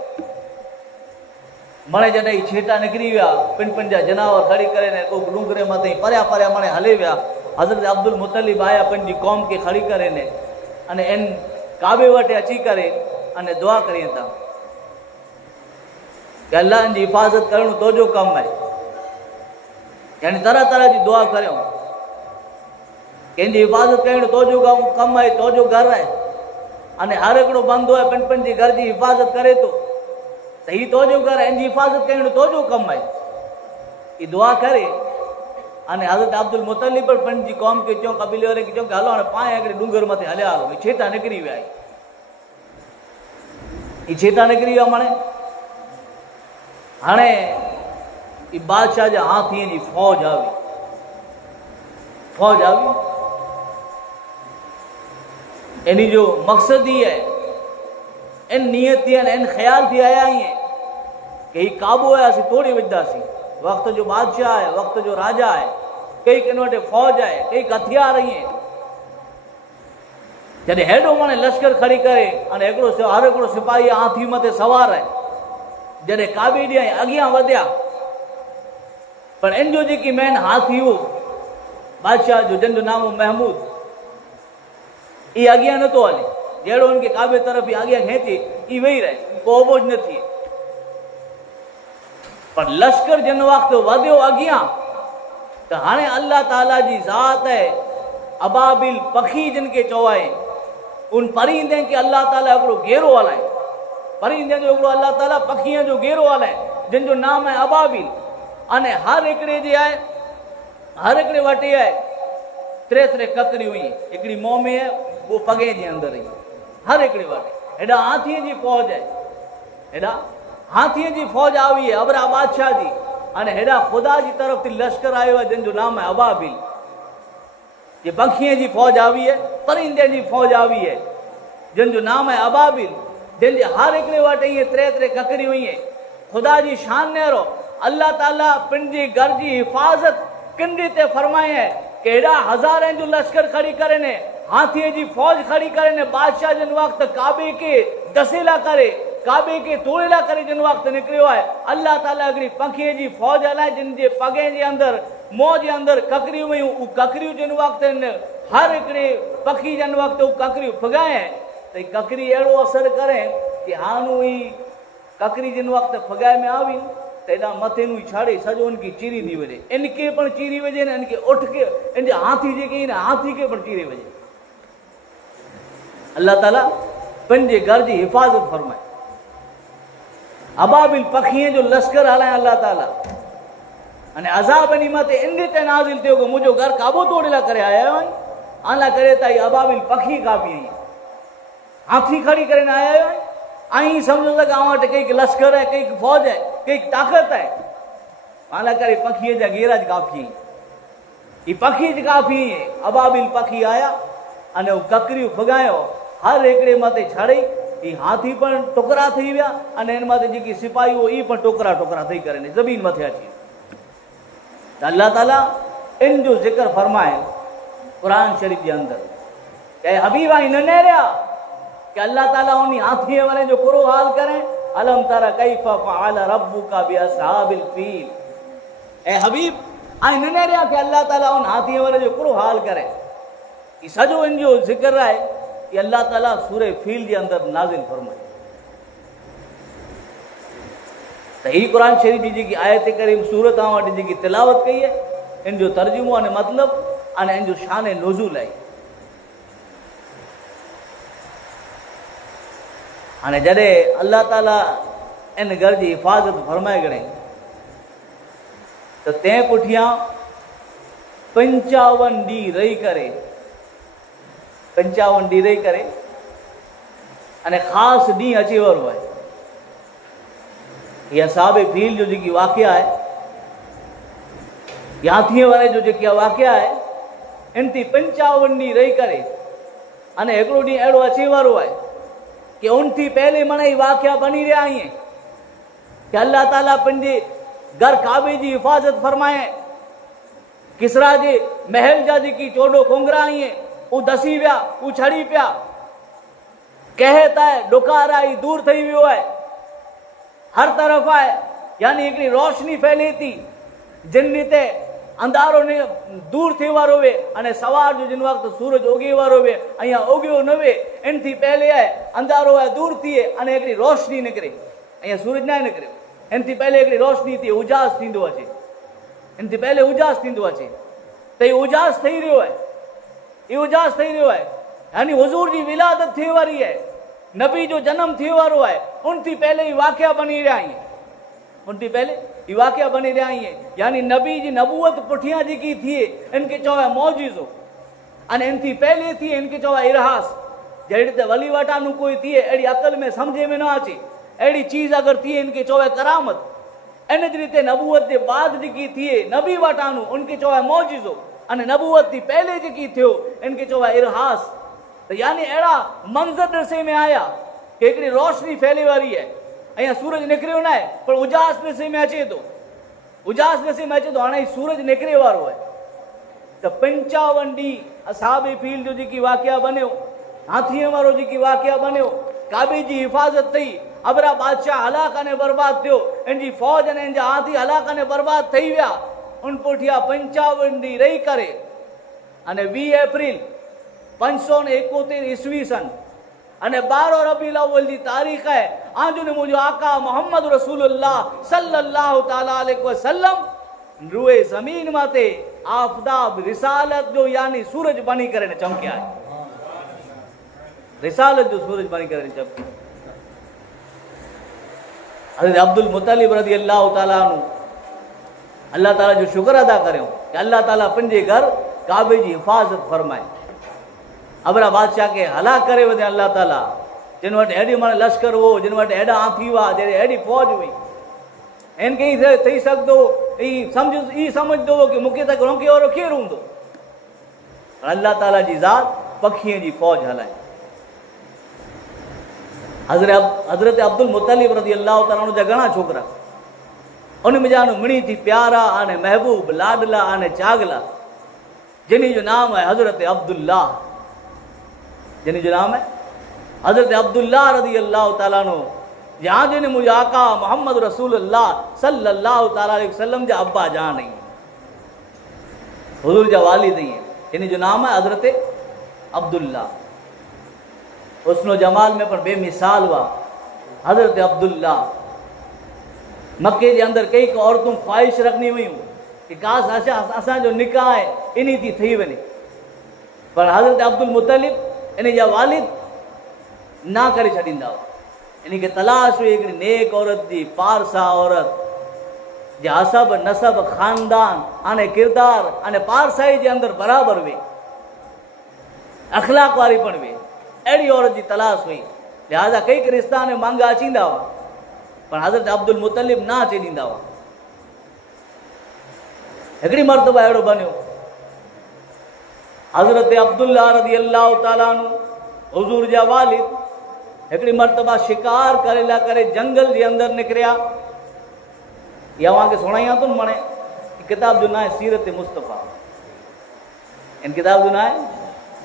मणे जॾहिं छेटा निकिरी विया, पंहिंजा जनावर खड़ी करे को डूंगरे मथे परियां परियां मणे हले विया। हज़रत अब्दुल मुतलिब आया पंहिंजी कौम खे खड़ी करे ने अने इन काबे वटि अची करे अने दुआ करियूं था कि अल्लाह जी हिफ़ाज़त करणु तुंहिंजो कमु आहे। यानी तरह तरह जी दुआ करियो, कंहिंजी हिफ़ाज़त करणु तुंहिंजो कमु आहे, तुंहिंजो घर आहे। अने हर हिकिड़ो बंदो आहे पंहिंजे घर जी हिफ़ाज़त करे थो, त हीउ तुंहिंजो घर आहे, इन जी हिफ़ाज़त करणु तुंहिंजो कमु आहे। ही दुआ करे अने हज़रत अब्दुल मुतलिब पर पंहिंजी क़ौम खे चयो, क़बीले वारे खे चयो कि हलो हाणे पाए हिकिड़े डूंगर मथे हलिया हलो। भई छेता निकिरी विया, ही छेता निकिरी विया। हाणे ही बादशाह जे हाथीअ जी फौज आई। इन जो मक़सद ही है, इन नियत थी, इन ख्याल थी आया ही है कि ही काबू है, असीं तोड़े विझंदासीं। वक्त जो बादशाह है, वक्त जो राजा है, कई किन वटि फौज है, कई हथियार ही है। जॾहिं हेॾो माने लश्कर खड़ी करे अने हर हिकिड़ो सिपाही हाथी मथे सवार है, जॾहिं काबे ॾींहुं अॻियां वधिया, पर इन जो जेकी मेन हाथी हो बादशाह जो, जंहिंजो नाम हो महमूद, ये अॻियां नथो हले। जहिड़ो उनके काबे तरफ़ ही अॻियां खेचे, ई वेही रहे, को अबोज न थिए। पर लश्कर जिन वक्त वधियो अॻियां, त हाणे अल्लाह ताला जी ज़ात है, अबाबिल पखी जिनके चओ आहे, उन परिंदे के अल्लाह ताला हिकिड़ो घेरो हलाए। परिंदे जो हिकिड़ो अल्लाह ताला पखीअ जो घेरो हलाए, जिनजो नाम है अबाबिल। अने हर हिकिड़े जे आहे, हर हिकिड़े वटि आहे टे ककरियूं हुई, हिकिड़ी मुंहं में है, वो पगे जे अंदर ही। हर हिकिड़े वटि हेॾा हाथीअ जी फौज है, हेॾा हाथीअ जी फौज आई है अबरा बादशाह जी। अने हेॾा ख़ुदा जी तरफ़ थी लश्कर आयो है, जिनजो नाम है अबाबिल। ये पखीअ जी फौज आई है, परिंदे जी फौज आई है, जिनजो नाम है अबाबिल। जंहिंजे हर हिकिड़े वटि इहे टे ककरियूं हुई। ख़ुदा जी शान नेरो अल्लाह ताला पंहिंजी घर जी हिफ़ाज़त किंडी ते फरमाए है कि हेॾा हज़ारनि जो लश्कर खड़ी करे ने, हाथीअ जी फौज खड़ी करे ने, बादशाह जिन वक्त काबे के दसेला करे, काबे के तोड़ेला करे जिन वक्त निकिरियो है, अल्लाह ताला हिकिड़ी पखीअ जी फौज हलाए, जिन जे पगे जे अंदर, मुंहं जे अंदर ककरियूं हुयूं। उहे ककरियूं जिन वक्त हर हिकिड़े पखी जिन वक्त उहे ककरियूं फगाए, त ही ककरी अहिड़ो असर करे कि हाणे ही ककरी जिन वक्त फगाए में आई, त हेॾा मथे नु छाड़े सॼो उनकी चीरी थी वञे। इनके पण चीरी वञे, इनके उठ के, इन हाथी जेके आहिनि हाथी के पण चीरे वञे। अल्लाह ताला पंहिंजे घर जी हिफ़ाज़त फरमाए। अबाबिल पखीअ जो लश्कर हलाए अल्लाह ताला। अने अज़ाब इन मथे इन ते नाज़िल थियो कि मुंहिंजो घर काबो तोड़ेला करे आया आहिनि, आला करे त अबाबिल पखी काबी आई, हाथी खड़ी करे न आया आहिनि। आई समझो था कि अवां वटि कई लश्कर है, कई फौज है, कई ताक़त है, आला करे पखीअ जा घेरा ज काफ़ी आहिनि। ही पखी ज काफ़ी है, अबाबिल पखी आया अने उहे ककरियूं फगायो, हर हिकिड़े मथे छड़े, ही हाथी पण टुकड़ा थी विया, अने इन मथे जेकी सिपाही हो, ई पण टुकड़ा थी करे ज़मीन मथे अची। त अल्लाह ताला इन जो ज़िक्र फरमाए कुरान शरीफ के अंदर, कि हबीब आई न नेरिया कि अल्लाह ताला उन हाथीअ वारे जो बुरो हाल करे। अलम तरा कैफ फअल रब्बुका बिअसहाबिल फील। ए हबीब आई न नेरिया कि अल्लाह ताला उन हाथीअ वारे जो बुरो हाल करे। ई सॼो इन जो ज़िक्र आहे कि अल्लाह ताला सूरे फील के अंदर नाज़िल फरमाए। तो ही कुरान शरीफ की जेकी आयत करीम सूरत वटि जेकी तिलावत कई है, इन जो तर्जुमो अने मतलब अने इन जो शान नुज़ूल है। हाँ जॾहिं अल्लाह ताला इन घर की हिफ़ाज़त फरमाए गणे, तो तंहिं पुठियां 55 ॾींहं रही करे, 55 ॾींहं रही करे अने ख़ासि ॾींहुं अची वारो आहे। ये असाबे फील जो जेकी वाक़िया है, हाथीअ वारे जो जेकी वाक़िया है, इन ते 55 ॾींहं रही करे अने हिकिड़ो ॾींहुं अहिड़ो अची वारो आहे कि उन थी पहले मन ही वाक़िया बनी रहा आहिनि कि अल्लाह ताला पंहिंजे घर काबे जी हिफ़ाज़त फरमाए। किसरा जे महल जा जेकी 14 कोंगरा आहिनि, वो दसी विया, वो छड़ी पिया। कहत है डुकार आई दूर थी वियो है, हर तरफ है, यानी हिकिड़ी रोशनी फैले थी, जिन ते अंधारो ने दूर थी वारो वे, अने सवार जो जिन वक्त सूरज उगे वारो वे, अहियां उगियो न वे। इन थी पहले है अंधारो है दूर थिए, अने हिकिड़ी रोशनी निकिरे, अहियां सूरज न निकिरे। इन थी पहले हिकिड़ी रोशनी थी, उजास थींदो अचे, इन थी पहले उजास थींदो अचे। त इहो उजास थी रहियो है, इहो उजास थी रहियो है, यानी हुजूर जी विलादत थी वारी है, नबी जो जन्म थी वारो है। उन थी पहले ही वाक़िया बनी रहिया आहिनि। उनती पहले ये वाक़या बनी रहा है, यानी नबी जी नबूवत पुठिया जी थी इनके चवा मौजूज़ो अने इनथी पहले थी इनके चवा इरहास जड़ी ते वली वटानु कोई थी एड़ी अकल में समझे में न अचे एड़ी चीज अगर थी इनके चवे करामत इन रीते नबूवत के बाद जी थी नबी वटानु उनके चवा मौजूज़ो अने नबूवत थी पहले जी थियो इनके चवा इरहास। तो यानी अड़ा मंजर दसे में आया कि एक रोशनी फैली वारी है अँ सूरज निकरियो ना है पर उजास दसे में अचे तो उजास दसे में अचे तो हाँ सूरज निकरे वारो है। तो 55 डी असहाबे फील जो जी वाक़या बनो हाथी वारो जी वाक़या बनो काबे की हिफाजत थी अबरा बादशाह हलाक ने बर्बाद थो इन फौज ने इन हाथी हलाक ने बर्बाद थी व्या उन पुठिया 55 डी रही करे अने 20 एप्रिल 571 ईस्वी सन अने 12 रबीउल अव्वल की तारीख है आज ने मुझे आका मोहम्मद रसूलुल्लाह सल्लल्लाहु ताला अलैहि वसल्लम रूए जमीन माते आफताब रिसालत जो यानी सूरज बनी करे ने चमक्या है रिसालत जो सूरज बनी करे ने चमक्या। हज़रत अब्दुल मुत्तलिब रज़ी अल्लाह ताला अन्हु अल्लाह ताला जो शुक्र अदा करियो कि अल्लाह ताला पंजे घर काबे की हिफाजत फरमाए अबरा बादशाह के हलाक करे वे अल्लाह ताला जिन वट एडी माने लश्कर हो जिन वट एडा हाथी हुआ जेरे एडी फौज हुई इन के थी सकदो ई समझदो कि मुके तक रोके और केर हुंदो अल्लाह ताला जी जात पखियों की फौज हलाए। हजरत अब्दुल मुत्तलिब रज़ी अल्लाह ताला जा घणा छोकरा उन में जानो मिणी थी प्यारा आने महबूब लाडला आने चागला जिन्हीं जो नाम है हजरत अब्दुल्ला जिन्हीं जो नाम है हजरत अब्दुल्ला रज़ी अल्लाह ताला नो जहाँ जिन्हें मुझे आका मोहम्मद रसूलुल्लाह सल्लल्लाहु ताला अलैहि वसल्लम जा अब्बा जान नहीं हुजूर जा वालिद ही जिन्हीं जो नाम है हजरत अब्दुल्ला उसनो जमाल में पर बेमिसाल हुआ हजरत अब्दुल्ला मक्के के अंदर कई औरतों ख्वाहिश रखनी हुई कि काश असा जो निकाह है इन्हीं थी थी वने पर हजरत अब्दुल मुत्तलिब इन जा वालिद ना करे छॾींदा हुआ इन के तलाश हुई एक नेक औरत जी पारसा औरत जो हसब नसब खानदान आने किरदार आने पारसाई के अंदर बराबर वे अखलाक वारी पण वे अड़ी औरत की तलाश हुई लिहाजा कई रिश्ता ने मांगा अचींदा हुआ पर हजरत अब्दुल मुत्तलिब ना अचे ॾींदा हुआ। हिकिड़ी मरतबा अहिड़ो बनियो हजरत अब्दुल्ला रज़ी अल्लाह ताला अन्हु हुजूर जा वालिद हिकिड़ी मरतबा शिकार करे ला करे जंगल के अंदर निकरिया या वहां के सुनाया तो मने किताब जो ना है सीरत मुस्तफ़ा इन किताब जो ना है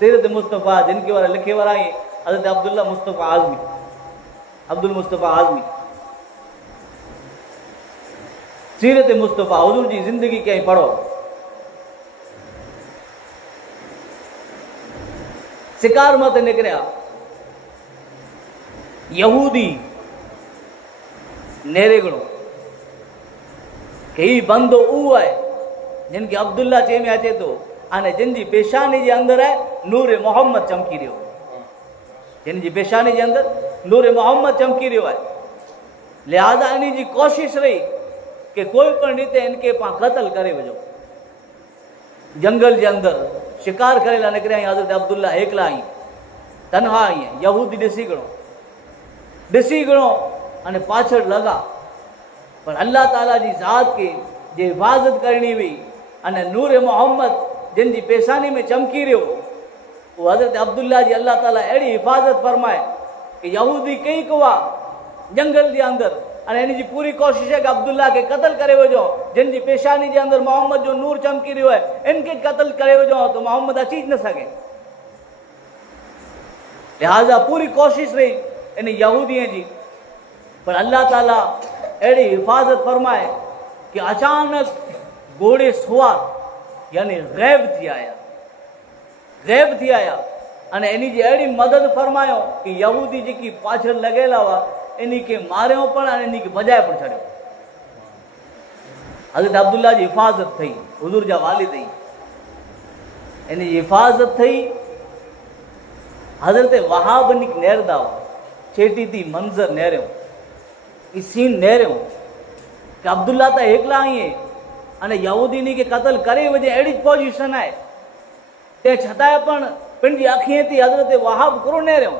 सीरत मुस्तफ़ा जिनके वाला लिखे वाला है हजरत अब्दुल्ला मुस्तफ़ा आजमी अब्दुल मुस्तफ़ा आजमी सीरत मुस्तफ़ा हुजूर जी जिंदगी कहीं पढ़ो शिकार मत निकरिया यहूदी नेरे गणो कई बंदो ऊ है जिनके अब्दुल्ला चे में अचे तो आने जिनकी पेशानी के अंदर है नूर मोहम्मद चमकी रियो जिनकी पेशानी के अंदर नूर मोहम्मद चमकी रियो है लिहाजा इन की कोशिश रही कि कोई पण रीते इनके पा कत्ल करे वजो जंगल के अंदर शिकार करे ला निकरिया हजरत अब्दुल्ला एकला आई तनहा आई यहूदी ॾिसी गणो अने पाछड़ लगा पर अल्लाह ताला जी जात के जे हिफाजत करनी हुई अने नूर मोहम्मद जिन जी पेशानी में चमकी रहो वो हजरत अब्दुल्ला जी अल्लाह ताला अड़ी हिफाजत फरमाए कि यहूदी कई कुआ जंगल के अंदर अने इन जी पूरी कोशिश है कि अब्दुल्ला के कत्ल करे वजो जिन जी पेशानी के अंदर मोहम्मद जो नूर चमकी रहो है इनके कत्ल करे वजो तो मोहम्मद अची न सके लिहाजा पूरी कोशिश रही इन यहूदी जी पर अल्लाह ताला अड़ी हिफाजत फरमाए कि अचानक घोड़े सवार यानी गैब थी आया अने इन जी अड़ी मदद फरमायो कि यहूदी जी की पाछड़ लगेला हुआ इन के मारियो पण अने इन के बजाए पण छड़ियो हजरत अब्दुल्ला जी हिफाजत थी हुजूर जा वालिद थी इन जी हिफाजत थी हजरत वहाब निक नेरदा चेटी थी मंजर नेरियो ई सीन नेरियो कि अब्दुल्ला त एकला ही अने यहूदीनी के कत्ल करे वजे अड़ी पोजीशन है ते छताय पण पिंडी अखिए थी हजरत वहाब करो ने रहो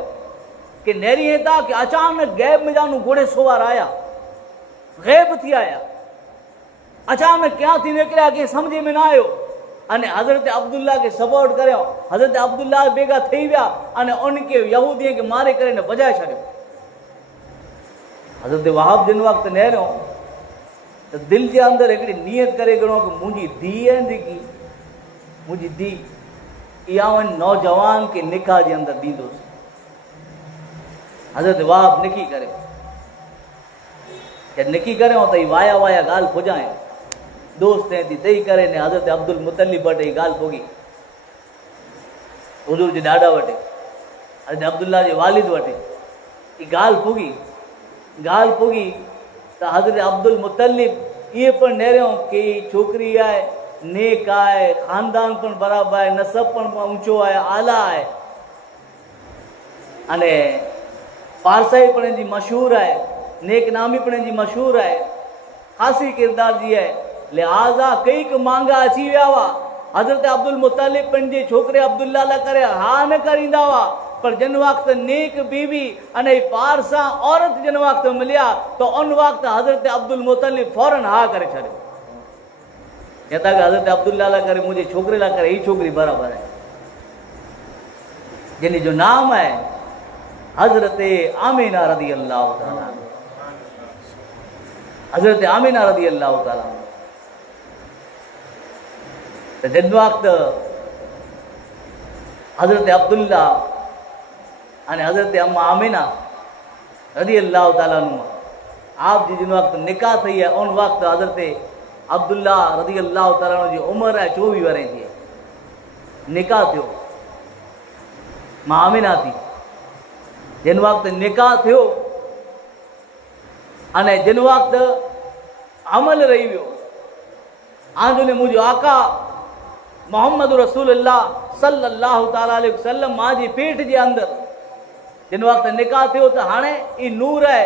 कि नेरी था कि अचानक गैब में जानू घोड़े सवार आया गैब थी आया अचानक क्या थी निकलिया कि समझ में ना आयो अने हजरत अब्दुल्ला के सपोर्ट करो हजरत अब्दुल्ला बेगा थी व्या अने उनके यहूदी के मारे करे बजाय छड़ियो हजरत वहाब जिन वक्त ने रहो तो दिल के अंदर एक नियत करे गणो कि मुझी धी है जेकी मुझी धी इहा नौजवान के निकाह के अंदर दीदोस हजरत वहाब निकी करे निकी करे तो वाया वाया गाल पुजाए दोस्त थी तई करे ने हजरत अब्दुल मुतलिब वटि गाल पुगी हुजूर जे ॾाॾा वटि हजरत अब्दुल्ला जे वालिद वटि गाल पुगी तो हजरत अब्दुल मुतलिब ये पण नेरियो कि छोकरी है नेक है खानदान पण बराबर है नसब पण ऊंचो है आला है अने पारसाई पण जी मशहूर है नेक नामी पण जी मशहूर है खासी किरदार जी है लिहाजा कई मांगा अची विया हुआ हजरत अब्दुल मुतलिब पंहिंजे छोकरे अब्दुल्ला ला करे हा न करींदा हुआ पर जिन वक्त नेक बीवी अने पारसा औरत जिन वक्त मिलिया तो उन वक्त हजरत अब्दुल मुतलिब फौरन हा करे छड़ियो कहता कि हजरत अब्दुल्ला ला करे मुझे छोकरे ला करे ही छोकरी बराबर है जिन जो नाम है हजरत आमीना रदी अल्लाह ताला हजरत आमीना रदी अल्लाह ताला तो जिन वक्त हजरत अब्दुल्ला अने हजरत अम्मा आमीना रदी अल्लाह ताला आप जी जिन वक्त निकाह थी है उन वक्त हजरत अब्दुल्ला रदी अल्लाह ताला जी उम्र है 24 वरे जी निकाह थो मां आमीना थी जिन वक्त निकाह थो अने जिन वक्त अमल रही वो आंदोले मुझो आका मोहम्मद रसूलुल्लाह सल्लल्लाहु ताला अलैहि वसल्लम मां जी पेट जे अंदर जिन वक्त निकाह थो तो हाँ ई नूर है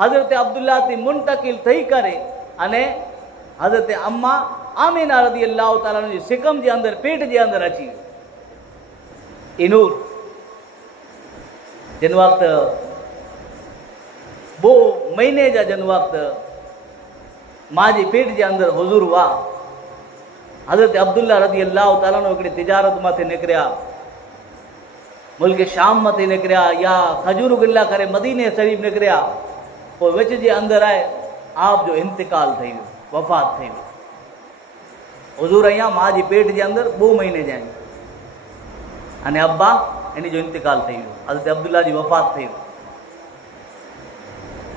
हजरत अब्दुल्ला थी मुंतकिल थी करे अने हजरत अम्मा आमीना रदी अल्लाह ताला जी सिकम जे अंदर पेट जे अंदर अची ई नूर जिन वक्त वो महीने जा जिन वक्त मां जी पेट जे अंदर हुजूर हुआ हजरत अब्दुल्ला रदी अल्लाह ताला हिकिड़ी तिजारत मथे निकरिया मुल्क शाम मथे निकरिया या खजूर गिल्ला करे मदीने शरीफ निकरिया वो विच जे अंदर आए आप जो इंतकाल थी वियो वफ़ात थी वियो हुजूर अहियां मां जी पेट जे अंदर 2 महीने जाए अने अब्बा इन जो इंतकाल थी वियो हजरत अब्दुल्ला जी वफ़ात थी वियो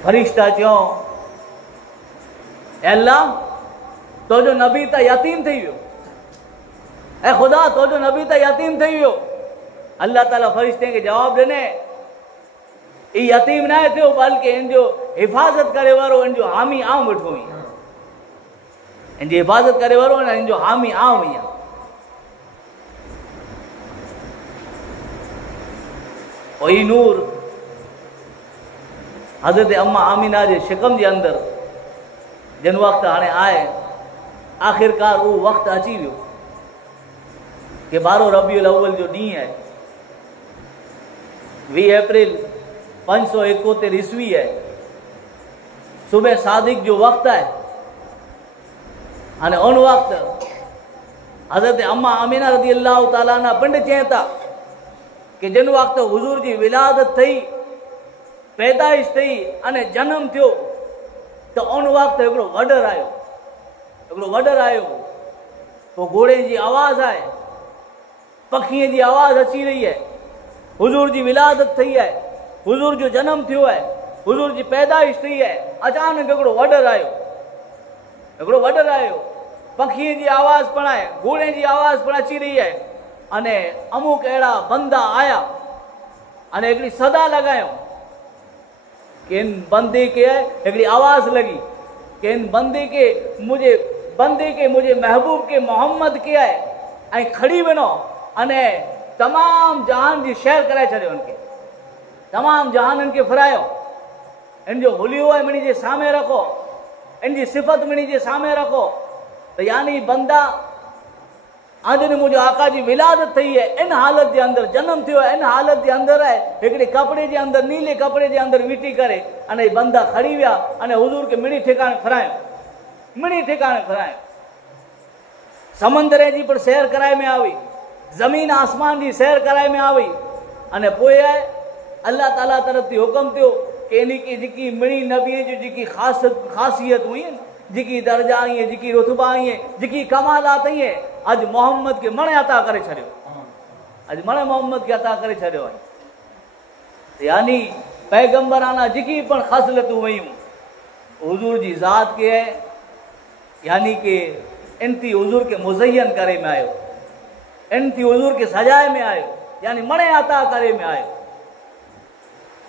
फरिश्ता चयो अल्लाह तो जो नबी त यतीम थी वियो ए खुदा तो जो नबी त यतीम थी वियो अल्लाह ताला फरिश्ते के जवाब ॾिने ई यतीम न थियो बल्कि इन जो हिफ़ाज़त करे वारो इन जो हामी आऊं वेठो हुई इन जी हिफ़ाज़त करे वारो इन जो हामी आऊं हुई वही नूर हजरत अम्मा आमीना जे शिकम जे अंदर जिन वक्त हाणे आए आखिरकार वो वक्त अची वियो कि 12 रबीउल अव्वल जो ॾींहुं है 20 अप्रैल 571 ईस्वी है सुबह सादिक जो वक्त है अने उन वक्त हजरत अम्मा आमीना रदी अल्लाह ताला ना पिंड चए था कि जिन वक्त हुजूर जी विलादत थी पैदाइश थी अने जन्म थियो तो उन वक्त हिकिड़ो वडर आयो तो घोड़े की आवाज़ आए पखी की आवाज़ अची रही है हुजूर जी विलादत थी है हुजूर जो जन्म थियो है हुजूर जी पैदाइश थी है अचानक हिकिड़ो वडर आयो पखी की आवाज़ पण आहे घोड़े की आवाज़ पण अची रही है अने अमुक अड़ा बंदा आया अने हिकिड़ी सदा लगायो कि इन बंदे के हिकिड़ी आवाज़ लगी कि इन बंदे के मुझे महबूब के मोहम्मद के है ऐं खड़ी वञो अने तमाम जहान जी शहर कराए छॾियो इनके तमाम जहान इनके फिरायो इन जो हुलियो है मिनी जे सामे रखो इनकी सिफ़त मिणी जे सामने रखो तो यानी बंदा आज ने मुझे आका जी विलादत थी है, इन हालत के अंदर जन्म थो है, इन हालत के अंदर है एक कपड़े के अंदर नीले कपड़े के अंदर वीटी करे अने बंदा खड़ी विया अने हुजूर के मिणी ठिकाने खरायो, मिणी ठिकाने खरायो। समंदर जी पर सैर कराए में आई, जमीन आसमान की सैर कराए में आई अने पोए अल्लाह ताला तरफ थी हुक्म थो कि इन की जी मिणी नबी जी जी खासियत हुई जी दर्जा आई जी रुतबा आई जी कमालात आई अज मोहम्मद के मणे अता करे छड़ियो, अज मणे मोहम्मद के अता करे छड़ियो है। यानी पैगंबराना जी पण खासलतूं वयूं हुजूर जी ज़ात के है, यानी कि इनती हुजूर के मुज़य्यन करे में आयो, इनती हुजूर के सजाए में आयो, यानी मणे अता करे में आयो।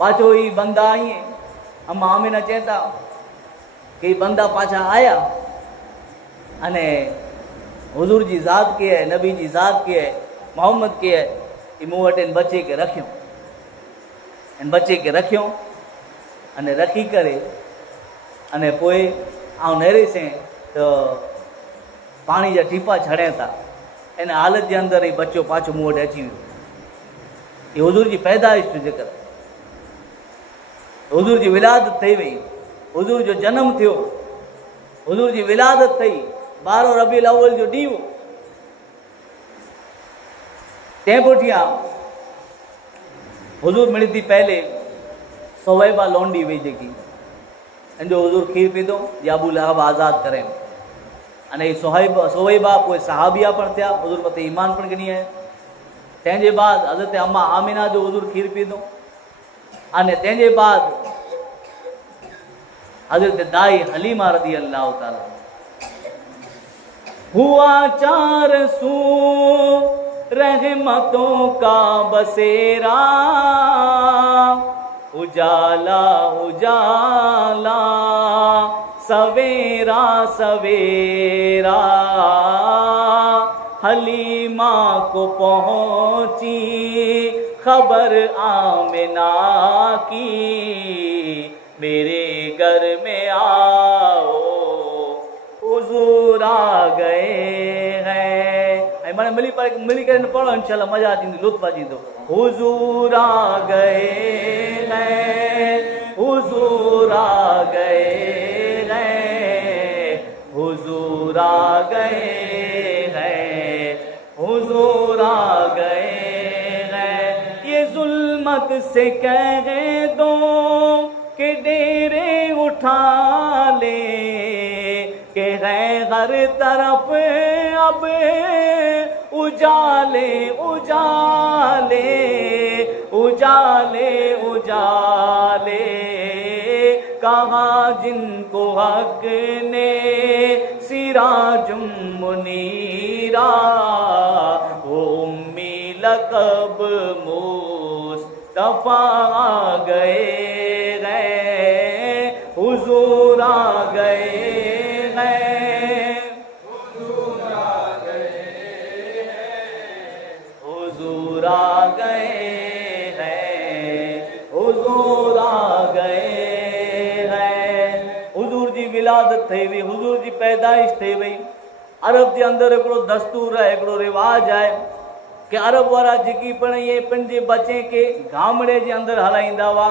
पाछो ही बंदा आई अम्मा आमिना चेता कि बंदा पाछा आया अने हुजूर जी ज़ात के है, नबी जी ज़ात के है, मोहम्मद के है, मूं वटि इन बच्चे के रखियो, इन बच्चे के रखियो अने रखी करे अने पोए आउं नेरे से तो पानी जा टीपा छड़े था इन हालत के अंदर ही बच्चो पाछो मूं वटि अची वियो। ये हुजूर जी पैदाइश जो जिक्र, हुजूर जी विलादत थी वही, हुजूर जो जन्म थियो, हुजूर जी विलादत थी 12 रबीउल अव्वल जो ॾींहुं। तंहिं पुठियां हुजूर मिली थी पहले सोवैबा लोंडी हुई जेकी जो हुजूर खीर पीधो या अबू लहब आज़ाद करे अने सोवैबा पोइ सहाबिया पण थिया, हुजूर मथे ईमान पण गिनी आहे। तंहिंजे बाद हज़रत अम्मा आमिना जो हुजूर खीर पीधो अने तंहिंजे बाद हज़रत दाई हलीमा रज़ी अल्लाह ताला हुआ 400 रहमतों का बसेरा, उजाला उजाला सवेरा सवेरा, हलीमा को पहुंची खबर आमिना की, मेरे घर में आओ हुजूर आ गए हैं। मैंने मिली कर पढ़ो इंशाल्लाह मजा आती, लुत्फ अची तो हुजूर आ गए हैं, हुजूर आ गए हैं, हुजूर आ गए हैं, हुजूर आ गए हैं। ये जुल्मत से कह दो कि डेरे उठा ले, के है हर तरफ अब उजाले उजाले उजाले उजाले, कहाँ जिनको हक ने सिराजुम मुनीरा, वो उम्मी लक़ब मुस्तफ़ा आ गए हैं, हुजूर आ गए हैं, हुजूर आ गए हैं, हुजूर आ गए हैं, हुजूर आ गए हैं। हुजूर जी विलादत थी हुई, हुजूर जी पैदाइश थी वई। अरब के अंदर हिकिड़ो दस्तूर है, हिकिड़ो रिवाज है कि अरब वारा जेकी पण ये पंहिंजे बचे के गामड़े जे अंदर हलाईंदा हुआ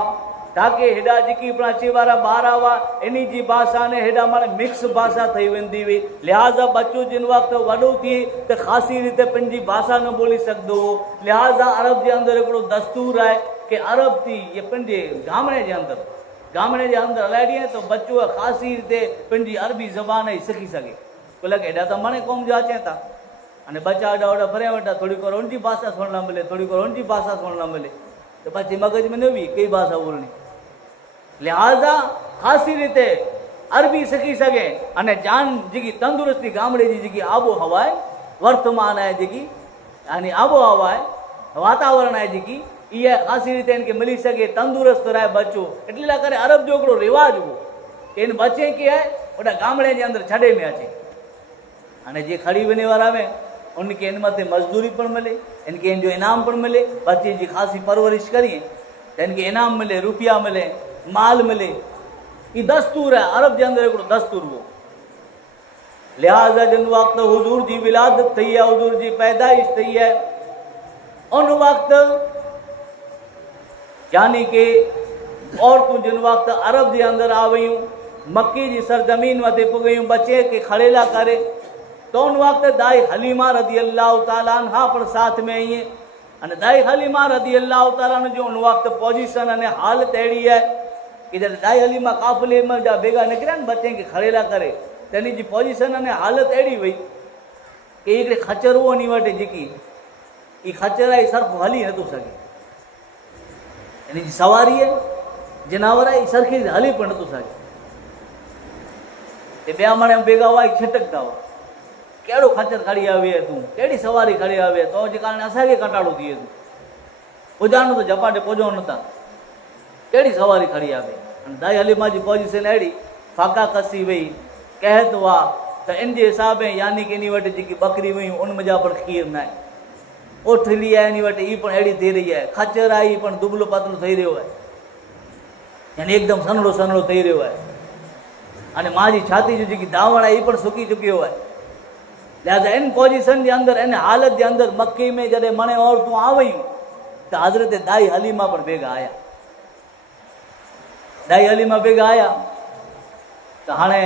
ताकि हेॾा जेकी पण अचे वारा ॿार हुआ इन जी भाषा ने हेॾा माना मिक्स भाषा थी वेंदी हुई। लिहाज़ा बच्चो जिन वक़्तु वॾो थिए त ख़ासि रीते पंहिंजी भाषा न ॿोली सघंदो हो। लिहाज़ा अरब जे अंदर हिकिड़ो दस्तूर आहे कि अरब थी ये पंहिंजे गामड़े जे अंदर हलाए ॾिए त बच्चो ख़ासि रीते पंहिंजी अरबी ज़बान ई सिखी सघे। बोले हेॾा त मणे क़ौम जा अचनि था अने बच्चा हेॾा वॾा फरिया वेठा, थोड़ी को उनकी भाषा सुनण लाइ मिले, थोड़ी को उनकी भाषा सुनण लाइ मिले तो बच्चे मगज में न हुई कई भाषा बोलनी। लिहाज़ा ख़ासि रीते अरबी सिखी सघे अने जान जेकी तंदुरुस्ती गामड़े जी जेकी आबो हवा आहे, वर्तमान आहे जेकी यानी आबो हवा आहे, वातावरण आहे जेकी इहा ख़ासि रीते इनके मिली सघे, तंदुरुस्त रहे बच्चो। એટલે લાગે करे अरब जो हिकिड़ो रिवाज हो कि इन बच्चे के आहे ओॾा गामड़े जे अंदर छॾे में अचे अने जे खड़ी वञे वारा में उनके इन मथे मजदूरी पण मिले, इनके इन जो इनाम पण मिले। बच्चे जी ख़ासि परवरिश करिए तो इनके इनाम मिले, रुपया मिले, माल मिले। ये दस्तूर है, अरब के अंदर एक दस्तूर हो। लिहाजा जिन वक्त हुजूर जी विलादत थी है, हुजूर जी पैदाइश थी है, उन वक्त यानी कि औरतूं जिन वक्त अरब के अंदर आ वयूं, मक्की की सरजमीन मथे पुगयूं बच्चे के खड़ेला करे, तो उन वक्त दाई हलीमा रदी अल्लाह ताला अन्हा पर साथ में आई है। दाई हलीमा रदी अल्लाह ताला जो उन वक्त पोजीशन अने हालत अड़ी है कि जब दाई हलीमा काफिले में जा बेगा निकरिया बच्चे के खड़ेला करे, तेनी जी पोजीशन अने हालत अड़ी वही कि हिकिड़े खच्चर हो नी वटि जेकी ई खच्चर आहे सर्फ हली नथो सघे, यानी जी सवारी है जनावर आहे सरखी हली पण नथो सघे। ते ॿिया माण्हू बेगा हुआ छिटकता हुआ, कहिड़ो खच्चर खड़ी आवी है तूं, कहिड़ी सवारी खड़ी आवी है, तो जे कारण असांखे कटाड़ो थिए तूं पुॼाणो त झपाटे पुॼो नथा, कहिड़ी सवारी खड़ी आवे। दाई हलीमा जी पोजीशन अहिड़ी फाका कसी वई, कहत हुआ त इन जे हिसाब यानी कि इन वटि जेकी बकरी हुयूं उन में जा पण खीर न आहे, ओठली आहे इन वटि ई पण अहिड़ी थी रही आहे, खच्चर आहे ई पण दुबलो पतलो थी रहियो आहे, यानी एकदम सनड़ो सनड़ो थी रहियो आहे, अने मां जी छाती जो जेकी दावण आहे ई पण सुकी चुकियो आहे। लिहाज़ा इन पोजीशन के अंदर, इन हालत के अंदर मक्की में जॾहिं मणे औरतूं आ वयूं तो हज़रत दाई हलीमा पर बेगा आया, दाई हलीमा बेगा आया तो हाणे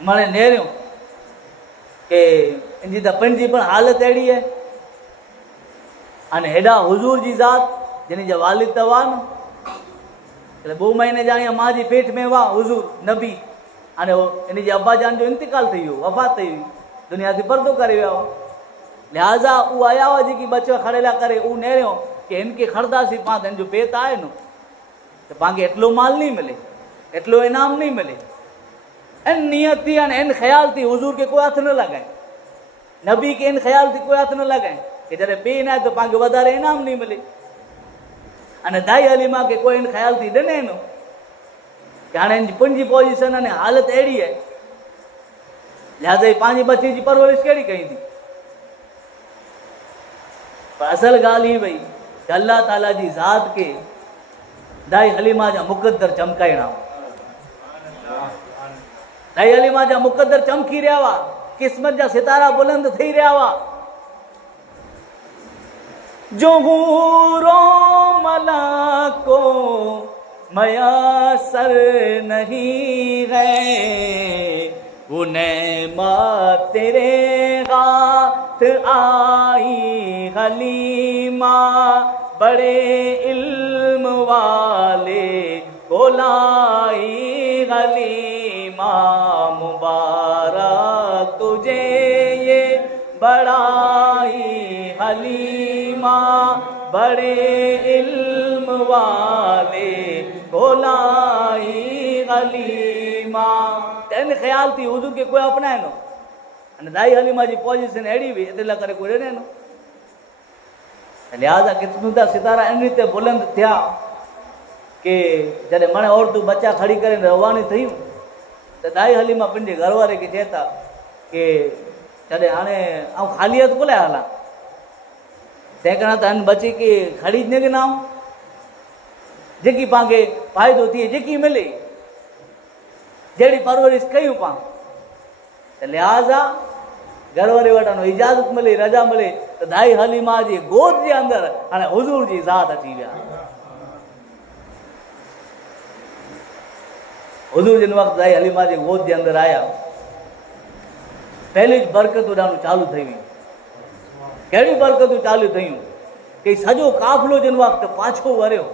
मणे नेरियो कि इनजी त पंहिंजी पण हालत अहिड़ी है, अने हेॾा हुजूर जी ज़ात जिन जा वालिद त हुआ न, 2 महीने जा या मां जी पेट में हुआ हुजूर नबी, अने इन जे अब्बा जान जो इंतकाल थी वियो, वफ़ात थी हुई, दुनिया से पर्दो करे विया हो। लिहाज़ा वो आया हुआ जेकी बच्चा खड़ेला करे, वो नेरियो कि इनके खड़दासीं पाण त इन जो पेट आहे न तो पाण खे एटलो माल नहीं मिले, एटलो इनाम नहीं मिले, इन नियत थी इन ख्याल थी हुजूर के कोई हथ न लगाए, नबी के इन ख्याल थी कोई हथ न लगाए कि जॾहिं पे न आहे तो पाण खे वधारे इनाम नहीं मिले। अने दाई हलीमा के कोई इन ख्याल थी ॾिने न कि हाणे इन पंहिंजी पोजीशन अने हालत अहिड़ी है, लिहाज़ा पंहिंजी बच्चे जी परवरिश कहिड़ी कई थी। पर असल ॻाल्हि ही भई अल्लाह ताला जी ज़ात के दाई हलीमा जा मुक़द्दर चमकाइणा, दाई हलीमा जा मुक़द्दर चमकी रहा हुआ, किस्मत जा सितारा बुलंद थी रहा हुआ। जो हूरो मला को मयासर नहीं है, वो नेमा तेरे हाथ आई हलीमा, बड़े इल्म वाले कोलाई हलीमा, मुबारक तुझे ये बड़ाई हलीमा, बड़े इल्म वाले कोलाई हलीमा। इन ख्याल थी हुजूर के कोई अपनाए नो, अने दाई हलीमा जी पोजीशन अहिड़ी हुई इते करे कोई ॾिने न। लिहाज़ा क़िस्मत सितारा इन रीते बुलंद थिया कि जॾहिं मणे औरतूं बच्चा खड़ी करे रवानी थियूं त दाई हलीमा पंहिंजे घर वारे खे चए था कि जॾहिं हाणे आउं ख़ाली हथ कोन हलां, तंहिं करे त हिन बच्चे खे खड़ी न ॾिनाऊं, जेकी पाण खे फ़ाइदो थिए, जेकी मिले, जहिड़ी परवरिश कयूं पाण, त लिहाज़ा घर वारे वटां इजाज़त मिले, रजा मिले त दाई हलीमा जी गोद जे अंदर हाणे हुजूर जी ज़ात अची विया। हुजूर जिन वक़्तु दाई हलीमा जे गोद जे अंदर आया, पहली बरकतूं ॾाढो चालू थी हुयूं। कहिड़ी बरकतूं चालू थियूं कि सॼो काफ़िलो जिन वक़्तु पाछो वरियो,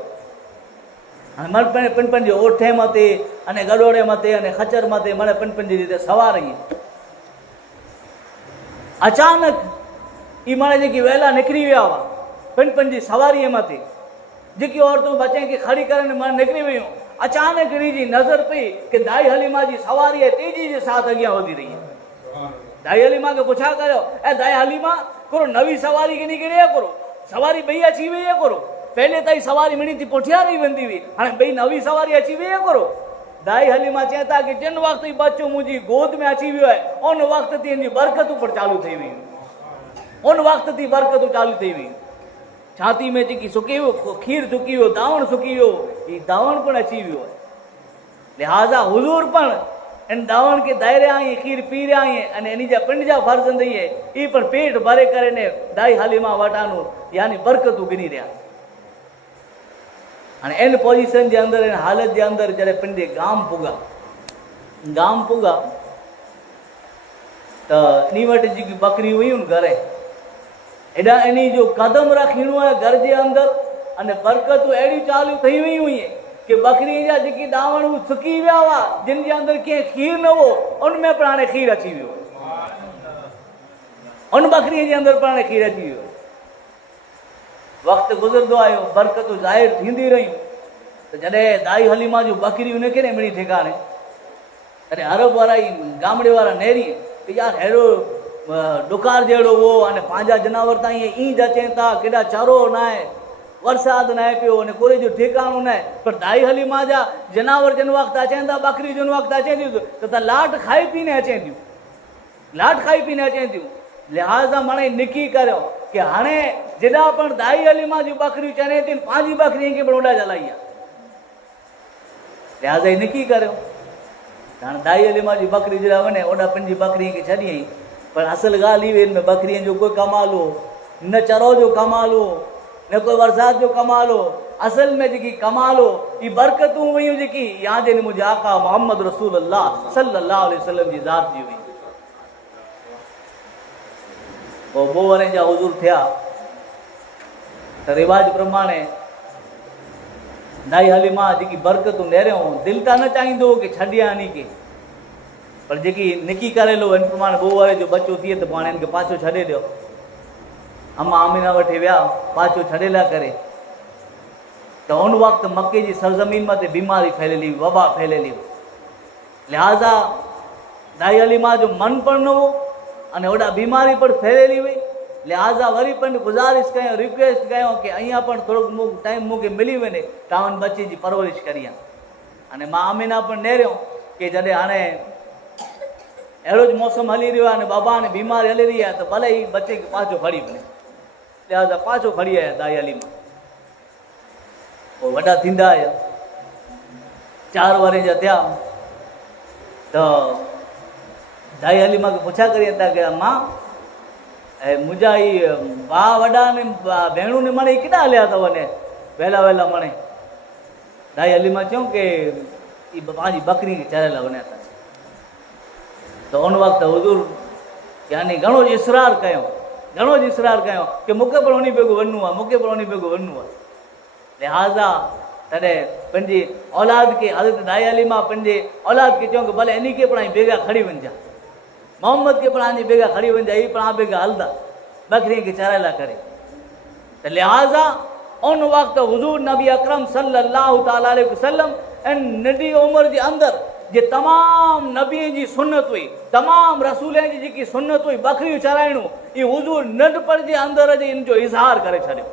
हाणे पिण पंहिंजे ओठे मथे अने गॾोड़े मथे अने खच्चर मथे मणे पिण पंहिंजी रीते सवार ई अचानक ई माणे जेकी वेला निकिरी विया हुआ पिण पंहिंजी सवारीअ मथे, जेकी औरतूं बच्चे खे खड़ी करे माणे निकिरी वियूं, अचानक हिन जी नज़र पई कि दाई हलीमा जी सवारी तेजी जे साथ अॻियां वधी रही है। दाई हलीमा खे पुछा कयो, ऐं दाई हलीमा करो नवी सवारी खे निकिरी है करो, सवारी ॿई अची वई है करो, पहले ताईं सवारी मिणी थी पुठियां रही वेंदी हुई, हाणे ॿई नवी सवारी अची वई है करो। दाई हलीमा चए था कि जिन वक़्तु ही बच्चो मुंहिंजी गोद में अची वियो आहे उन वक़्तु थी हिन जी बरकतूं पण चालू थी वियूं, उन वक़्तु थी बरकतूं चालू थी वियूं। छाती में जेकी सुकी वियो खीर सुकी वियो, दावण सुकी वियो, ही दावण पण अची वियो आहे। लिहाज़ा हुजूर पण इन दावण के दायरे आई खीर पी रहा है अने एनी जा पिंड जा फर्जंद है ई पण पेट भरे करे ने दाई हलीमा वटानु यानी बरकतू गिनी रहा अने इन पोजीशन जे अंदर इन हालत जे अंदर जरे पिंड जे गाम पुगा तो नी वट जी बकरी हुई उन घरे एडा एनी जो कदम रखीणो है घर जे अंदर अने बरकतू एडी चालू थई हुई है कि बकरी जा जी दावण सुकी विया हुआ जिन जे अंदर के खीर न हो उनमें प्राणे खीर अची वियो उन बकरी जे अंदर प्राणे खीर अची वियो वक्त गुजरदो आयो बरकतू ज़ाहिर थींदी रही तो जडे दाई हलीमा जो बकरी उन के मिली ठिकाने अरे अरब वारा गामड़े वारा नेरी कि यार हेड़ो डुकार जेड़ो वो अने पांजा जनावर ताई ई अचें था केड़ा चारो ना है वरसाद ना पियो ने कोई जो ठिकाणो ना पर दाई हलीमा जा जनावर जन वक्त अचें था बकरी जन वक्त अचें थी तो लाट खाई पीने अचें थी लाट खाई पीने अचें थी लिहाजा मणे निकी करो कि हाणे जेड़ा पण दाई हलीमा जी बकरी चने थी पांजी बकरी के बड़ोड़ा जलाइया लिहाजा निकी करो दाई हलीमा जी बकरी जरा वने ओडा पंजी बकरी के छड़ी पर असल गाल ई में बकरी जो कोई कमाल हो न चरो जो कमाल हो न कोई वरसात जो कमाल हो असल में जी कमाल हो ये बरकतू हुई जी याद इन मुझे आका मोहम्मद रसूलुल्लाह सल्लल्लाहु अलैहि वसल्लम जी जात जी हुई वो बो वरे जा हुजूर थिया तो रिवाज प्रमाणे दाई हलीमा जी बरकतू नेरियो दिल ता न चाहिंदो कि छड़िया नी के पर जी निकी करेलो इन प्रमाण बो वारे जो बच्चो थिए तो पाण इनके पाछो छड़े दियो अम्मा आमिना वठी विया पाछो छड़ेला करे तो उन वक्त मक्के जी सरजमीन मते बीमारी फैलेली वबा फैलेली लिहाजा दाई हलीमा जो मन पर न हो अने ओडा बीमारी पर फैलेली हुई लिहाजा वरी पण गुजारिश कयो रिक्वेस्ट कयो कि अहिया पण थोड़ो टाइम मुके मिली वने तावन बच्चे जी परवरिश करिया अने मां आमिना पण नेरियो कि जडे हाणे एड़ो ज मौसम हली रह्यो अने बाबा ने बीमारी हली रही है तो भले ही बच्चे के पाछो खड़ी वने लिहाजा पाछो खड़ी है दाई हलीमा वो वडा थींदा है 4 वरे जा थिया तो दाई हलीमा के पूछा करिए था कि मां मुझा ही बा वडा ने भेणू ने मणे किडा हलिया अथव ने वेला वेला मणे दाई हलीमा चयो कि ई पांजी बकरी के चरेला वने था तो उन वक्त हुजूर यानी घणो इसरार कयो कि मुके पण उनी बेगो वन्नु आ मुके पण उनी बेगो वन्नु आ लिहाजा तडे पंजी औलाद के हज़रत दाई हलीमा पंजे औलाद के चयो कि भले इनी के पण बेगा खड़ी वंजा मोहम्मद के पण बेगा खड़ी वंजा ई पण बेगा हलदा बकरी के चरेला करे तो लिहाजा उन वक्त हुजूर नबी अकरम सल्लल्लाहु तआला अलैहि वसल्लम इन नडी उम्र जे अंदर जे तमाम नबी जी सुन्नत हुई तमाम रसूलें जी की सुन्नत हुई बकरी चराइणो ये हुजूर नंढपण जे अंदर जे इन जो इज़हार करे छड़ियो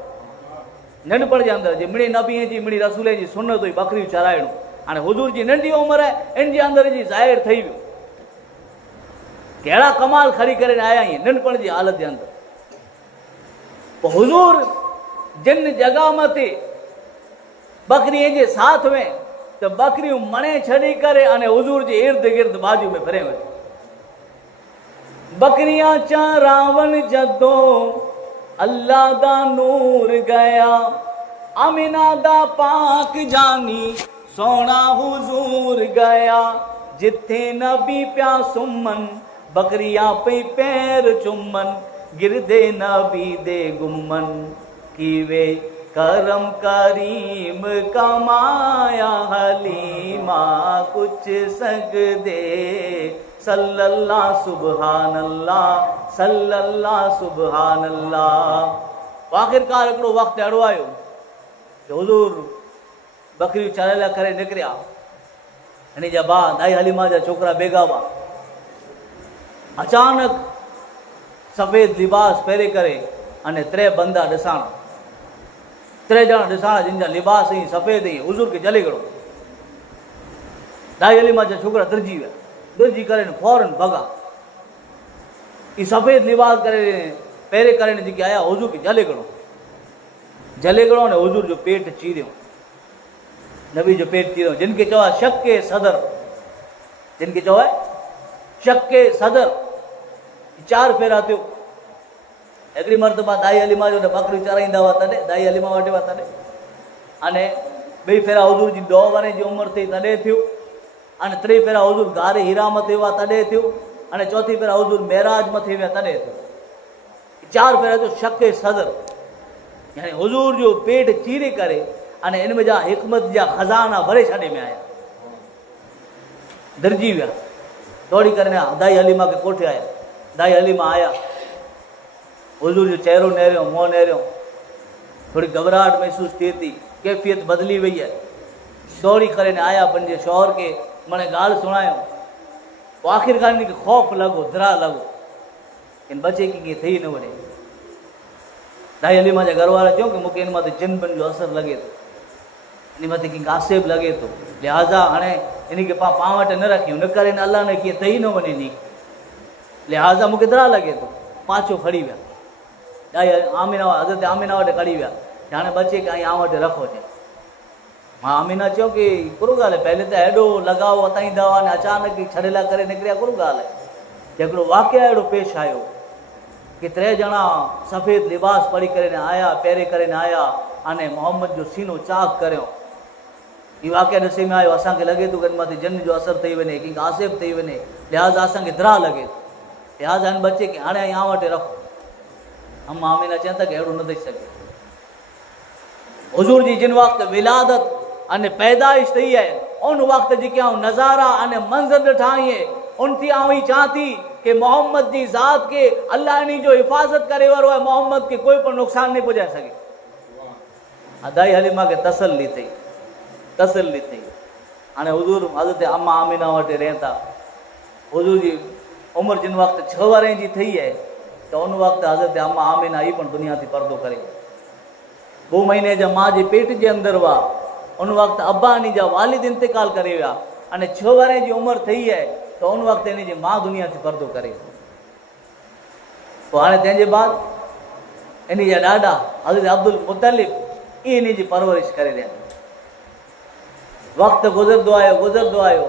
नंढपण जे अंदर जे मिड़ी नबी जी मिड़ी रसूलें जी सुन्नत हुई बकरी चराइणो हाणे हुजूर जी नंढी उम्र है इन जे अंदर जी ज़ाहिर थई वियो केड़ा कमाल खड़ी करे आया ही नंढपण जी हालत जे अंदर तो हुजूर जिन जगह मते बकरी जे साथ में तो बकरी मणे छड़ी करे अने हुजूर जे इर्द गिर्द बाजू में फिरे वठे बकरियां चरावन जदो अल्लाह दा नूर गया आमिना दा पाक जानी सोना हुजूर गया जिथे नबी प्या सुमन बकरियां पे पैर चुमन गिरदे नबी दे गुमन कीवे करम करीम कमाया हलीमा कुछ सग दे सल्लल्लाहु सुभान अल्लाह। आखिरकार हिकिड़ो वक़्तु अहिड़ो आयो कि हुजूर बकरियूं चरेला करे निकिरिया हिन जा भाउ दाई हलीमा जा छोकिरा बेगा हुआ अचानक सफ़ेद लिबास पहिरे करे अने 3 बंदा ॾिसाणा 3 ॼणा ॾिसाणा जिन जा लिबास ई सफ़ेद ई हुजूर खे जले गड़ो दाई हलीमा जा छोकिरा दर्जी विया दर्जी करे फौरन भगा ई सफ़ेद लिबास करे पहिरे करे जेके आया हुजूर खे जले गड़ो ने हुजूर जो पेट चीरियो नबी जो पेट थी जिनके चवा शक के सदर, जिनके चवा शक के सदर 4 फेरा थियो। हिकिड़ी मरतबा दाई हलीमा जो बकरी चराईंदा हुआ तॾहिं, दाई हलीमा वटि हुआ तॾहिं, अने ॿई फेरा हुजूर जी 2 वरे जी उमिरि थी तॾहिं थियो, अने 3 फेरा हुजूर गारे हीरा मथे हुआ तॾहिं थियो, अने 4 फेरा हुजूर मेराज मथे विया तॾहिं थियो। 4 फेरा जो शक के सदर, यानी हुजूर जो पेट चीरे करे अने इन में जा हिकमत जा खजाना भरे छॾे में आया, दर्जी विया। दौड़ी करे दाई हलीमा के कोठे आया। दाई हलीमा आया, हुजूर जो चेहरो नेरियो, मुंहुं नेरियो, थोड़ी घबराहट महसूस थी थी, कैफियत बदली वही है। दौड़ी करे ने आया, पंहिंजे शौहर के मने ॻाल्हि सुणायो। पोइ आख़िरकार इनखे ख़ौफ़ लॻो, दरा लॻो, इन बचे की कीअं थी न वञे। दाई हलीमा जा घर वारा चयो कि मूंखे इन मथे जिन बिन जो असर लॻे थो, इन मथे कंहिंखे आसेब लॻे थो, लिहाज़ा हाणे इनखे पाण वटि न रखियूं, न करे न अलाह ने कीअं थी न वञे नी, लिहाज़ा मूंखे दरा लॻे थो। पाछो खड़ी विया, दाई आमीना हज़रत आमीना वटि खड़ी विया, हाणे बचे के आउं वटि रखो जे। मां आमीना चयो कि कुरू ॻाल्हि आहे, पहले त हेॾो लॻाव अताईं दवा ने अचानक ई छॾेला करे निकिरिया, कुरू ॻाल्हि आहे। हिकिड़ो वाक़िया अहिड़ो पेश आयो कि 3 ॼणा सफ़ेद लिबास पढ़ी करे न आया, पहिरे करे न आया, अने मोहम्मद जो सीनो चाक करियो। हीउ वाक़िया ॾिसे में आयो, असांखे लॻे थो कि मथे जिन जो असर थी वञे, कंहिंखे आसेब थी वञे, लिहाज़ा असांखे दरा लॻे थो, लिहाज़ा हिन बचे कि हाणे आउं वटि रखो। अम्मा आमीना चवनि था कि अहिड़ो न थी सघे। हुजूर जी जिन वक़्तु विलादत अने पैदाइश थी है, उन वक़्त जेके आउं नज़ारा अने मंज़र ॾिठा आहिनि, उन थी आउं ई चां थी कि मोहम्मद जी ज़ात के अल्लाह इन जो हिफ़ाज़त करे वारो है, मोहम्मद के कोई पण नुक़सान नहीं पहुंचाए सके। दाई हलीमा के तसल्ली थी, तसल्ली थी। हाणे हुजूर हज़रत अम्मा आमीना वटि रहनि था। हुजूर जी उमिरि जिन वक़्तु 6 वरे जी थी है, तो उन वक़्तु हज़रत अम्मा आमीना ही पण दुनिया थी पर्दो करे। 2 महीने जा मां जे पेट जे अंदर हुआ, उन वक़्तु अब्बा इन जा वालिद इंतकाल करे विया, अने 6 वरे जी उमिरि थी है, तो उन वक़्तु इन जी मां दुनिया थी पर्दो करे। पोइ हाणे तंहिंजे बाद इन जा ॾाॾा हज़रत अब्दुल मुतलिब इन जी परवरिश करे रहिया। वक़्तु गुज़रंदो आयो,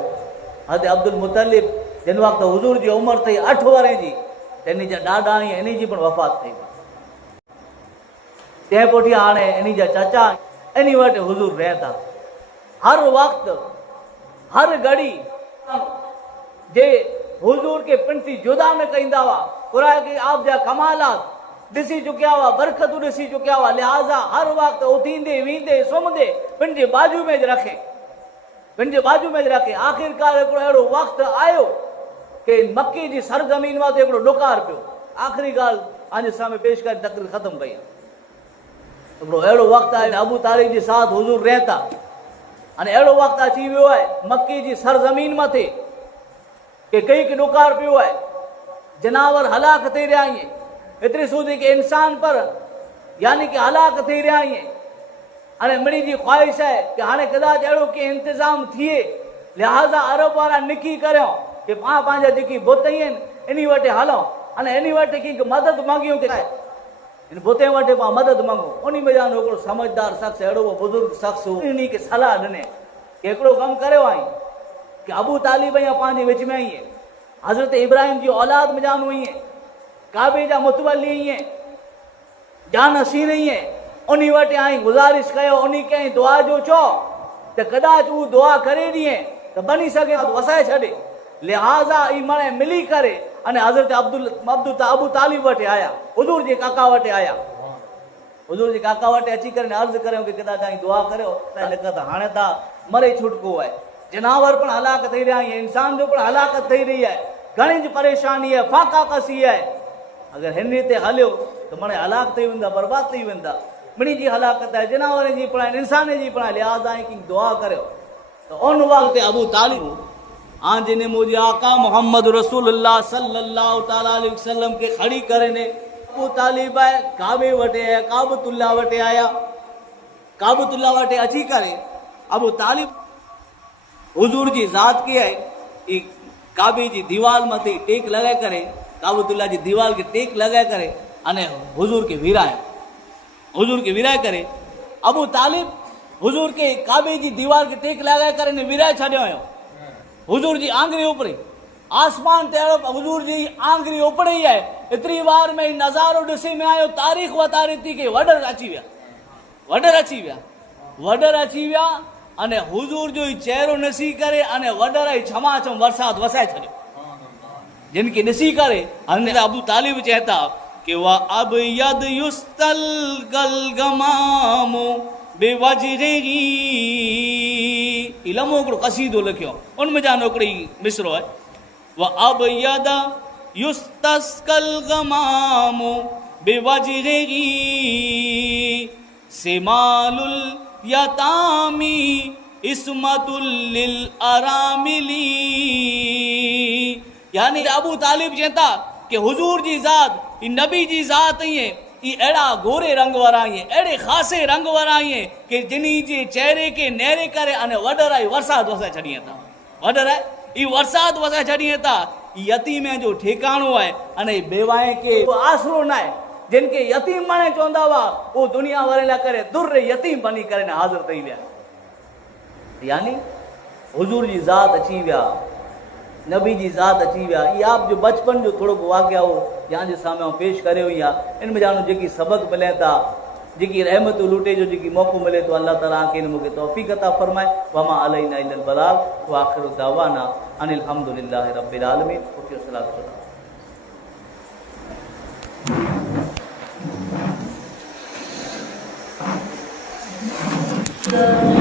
हज़रत अब्दुल मुतलिब जिन वक़्तु हुजूर जी उमिरि थी 8 वरे जी, इन जा ॾाॾा ऐं इन जी पण वफ़ात थी। तंहिं पुठियां हाणे इन जा चाचा इन वटि हुजूर रहनि था। हर वक़्तु हर घड़ी जे हुजूर के पिणती जुदा न कंदा हुआ, क़ुरान के आप जा कमालात ॾिसी चुकिया हुआ, बरकतूं ॾिसी चुकिया हुआ, लिहाज़ा हर वक़्तु उथींदे वींदे सुम्हंदे पंहिंजे बाजू में रखे, पंहिंजे बाजू में रखे। आख़िरकार हिकिड़ो अहिड़ो वक़्तु आयो कि मक्के जी सरज़मीन मां हिकिड़ो डुकार पियो। आख़िरी ॻाल्हि पंहिंजे साम्हूं पेश करे तक़रीर ख़तमु कई। हिकिड़ो अहिड़ो वक़्तु आहे, अबू तालिब जे साथ हुजूर रहनि था, अने अहिड़ो वक़्तु अची वियो आहे मक्के जी सरज़मीन मथे कि कई डुकार पियो आहे, जनावर हलाक थी रहिया आहिनि, एतिरी सूदी कि इंसान पर यानी कि हलाक थी रहिया आहिनि। अने मिड़ी जी ख़्वाहिश है कि हाणे कदाच अहिड़ो के इंतज़ाम थिए, लिहाज़ा अरब वारा निकी करियो कि पाण पंहिंजा जेकी बुत आहिनि इन वटि हलूं, अने इन वटि कंहिंखे मदद मांगियूं कि इन बुते वटि पाण मदद मांगूं। उन में जानो हिकिड़ो समझदार शख़्स, अहिड़ो बुज़ुर्ग शख़्स इन खे सलाह ॾिने कि हिकिड़ो कमु करियो आई कि अबू तालिब या पंहिंजे विच में आहीं, हज़रत इब्राहिम जी औलाद में जानो आहीं, काबे जा मुतवली आहीं, जानशीन आहीं, उन वटि आहीं, गुज़ारिश कयो उन खे दुआ जो चओ त कदाच उहो दुआ करे ॾिए त बनी सघे त वसाए छॾे। लिहाज़ा ई माणे मिली करे अने हज़रत अबू तालिब वटि आया, हुजूर जे काका वटि आया। हुजूर जे काका वटि अची करे अर्ज़ु करियो कि कदाच तव्हां दुआ करियो त लिखत हाणे त मरे छुटको आहे, जनावर पण हलाक थी रहिया आहिनि, इंसान जो पण हलाकत थी रही आहे, घणी परेशानी आहे, फाका कसी आहे। अगरि हिन ते हलियो त माणे हलाक थी वेंदा, बर्बाद थी वेंदा। मिड़ी जी हलाकत है, जनावर जी पण इंसान जी पण, लिहाज़ा की दुआ करियो। तो उन वक्त अबू तालिब हाँ जिन्हें मुझे आका मोहम्मद रसूलुल्लाह सल्लल्लाहु ताला अलैहि वसल्लम के खड़ी करे ने अबू तालिब है काबे वटे है, काबतुल्लाह वटे आया। काबतुल्लाह वटे अची करे अबू तालिब हुजूर जी ज़ात की है काबे जी दीवार मथे टेक लगाए करे, काबतुल्लाह जी दीवार के टेक लगाए करे अने हुजूर के विराए, हुजूर के विराए करे। अबू तालिब हुजूर के काबे जी दीवार के टेक लगाए करे ने विराए छॾियो हुयो। हुजूर जी आंगरी उपड़ी आसमान ते हुजूर जी आंगरी उपड़ी है। एतिरी बार में नज़ारो ॾिसी में आयो तारीख़ वतारे थी के वडर अची विया, वडर अची विया, वडर अची विया अने हुजूर जो ही चेहरो ॾिसी करे अने वडर ई छमाछम वरसात वसाए छॾियो। जिनके ॾिसी करे हज़रत अबू तालिब चवता कि वा अब यद युस्तल गल गमामो बेवजरिही इलमो हिकिड़ो क़सीदो लिखियो उनमें जानो हिकिड़ी मिसरो है व अब यद युस्तस्कल गमामो बेवजरिही सिमालुल यतामी इस्मतुल लिल अरामिली। यानी अबू तालिब चवता कि हुजूर जी ज़ात ई नबी जी ज़ात ई ई अड़ा गोरे रंग वारा आए अड़े खासे रंग वारा आए कि जिन्हीं जे चेहरे के नेरे करे अने वडर आई वरसात वसाए छॾी था। वडर है ई वरसात वसाए छॾी था। यतीम जो ठिकाणो है अने बेवाए के आसरो ना है। जिनके यतीम माने चवंदा हुआ वो दुनिया वारे ला करे दुर यतीम बनी करे ने हाज़िर थी विया। यानी हुजूर जी ज़ात अची विया, नबी जी ज़ात अची विया। ये आप जो बचपन जो थोड़ो वाक़िया हो यहाँ जे साम्हूं पेश करे हुई आहे। इन में जानो जेकी सबक मिले था, जेकी रहमत लूटे जो जेकी मौक़ो मिले तो अल्लाह ताला के मूंखे तौफ़ीक़ अता फरमाए। वमा अलैना इल्लल बलाग व आखिरु दावाना अनिल हम्दुलिल्लाहि रब्बिल आलमीन। सलाम।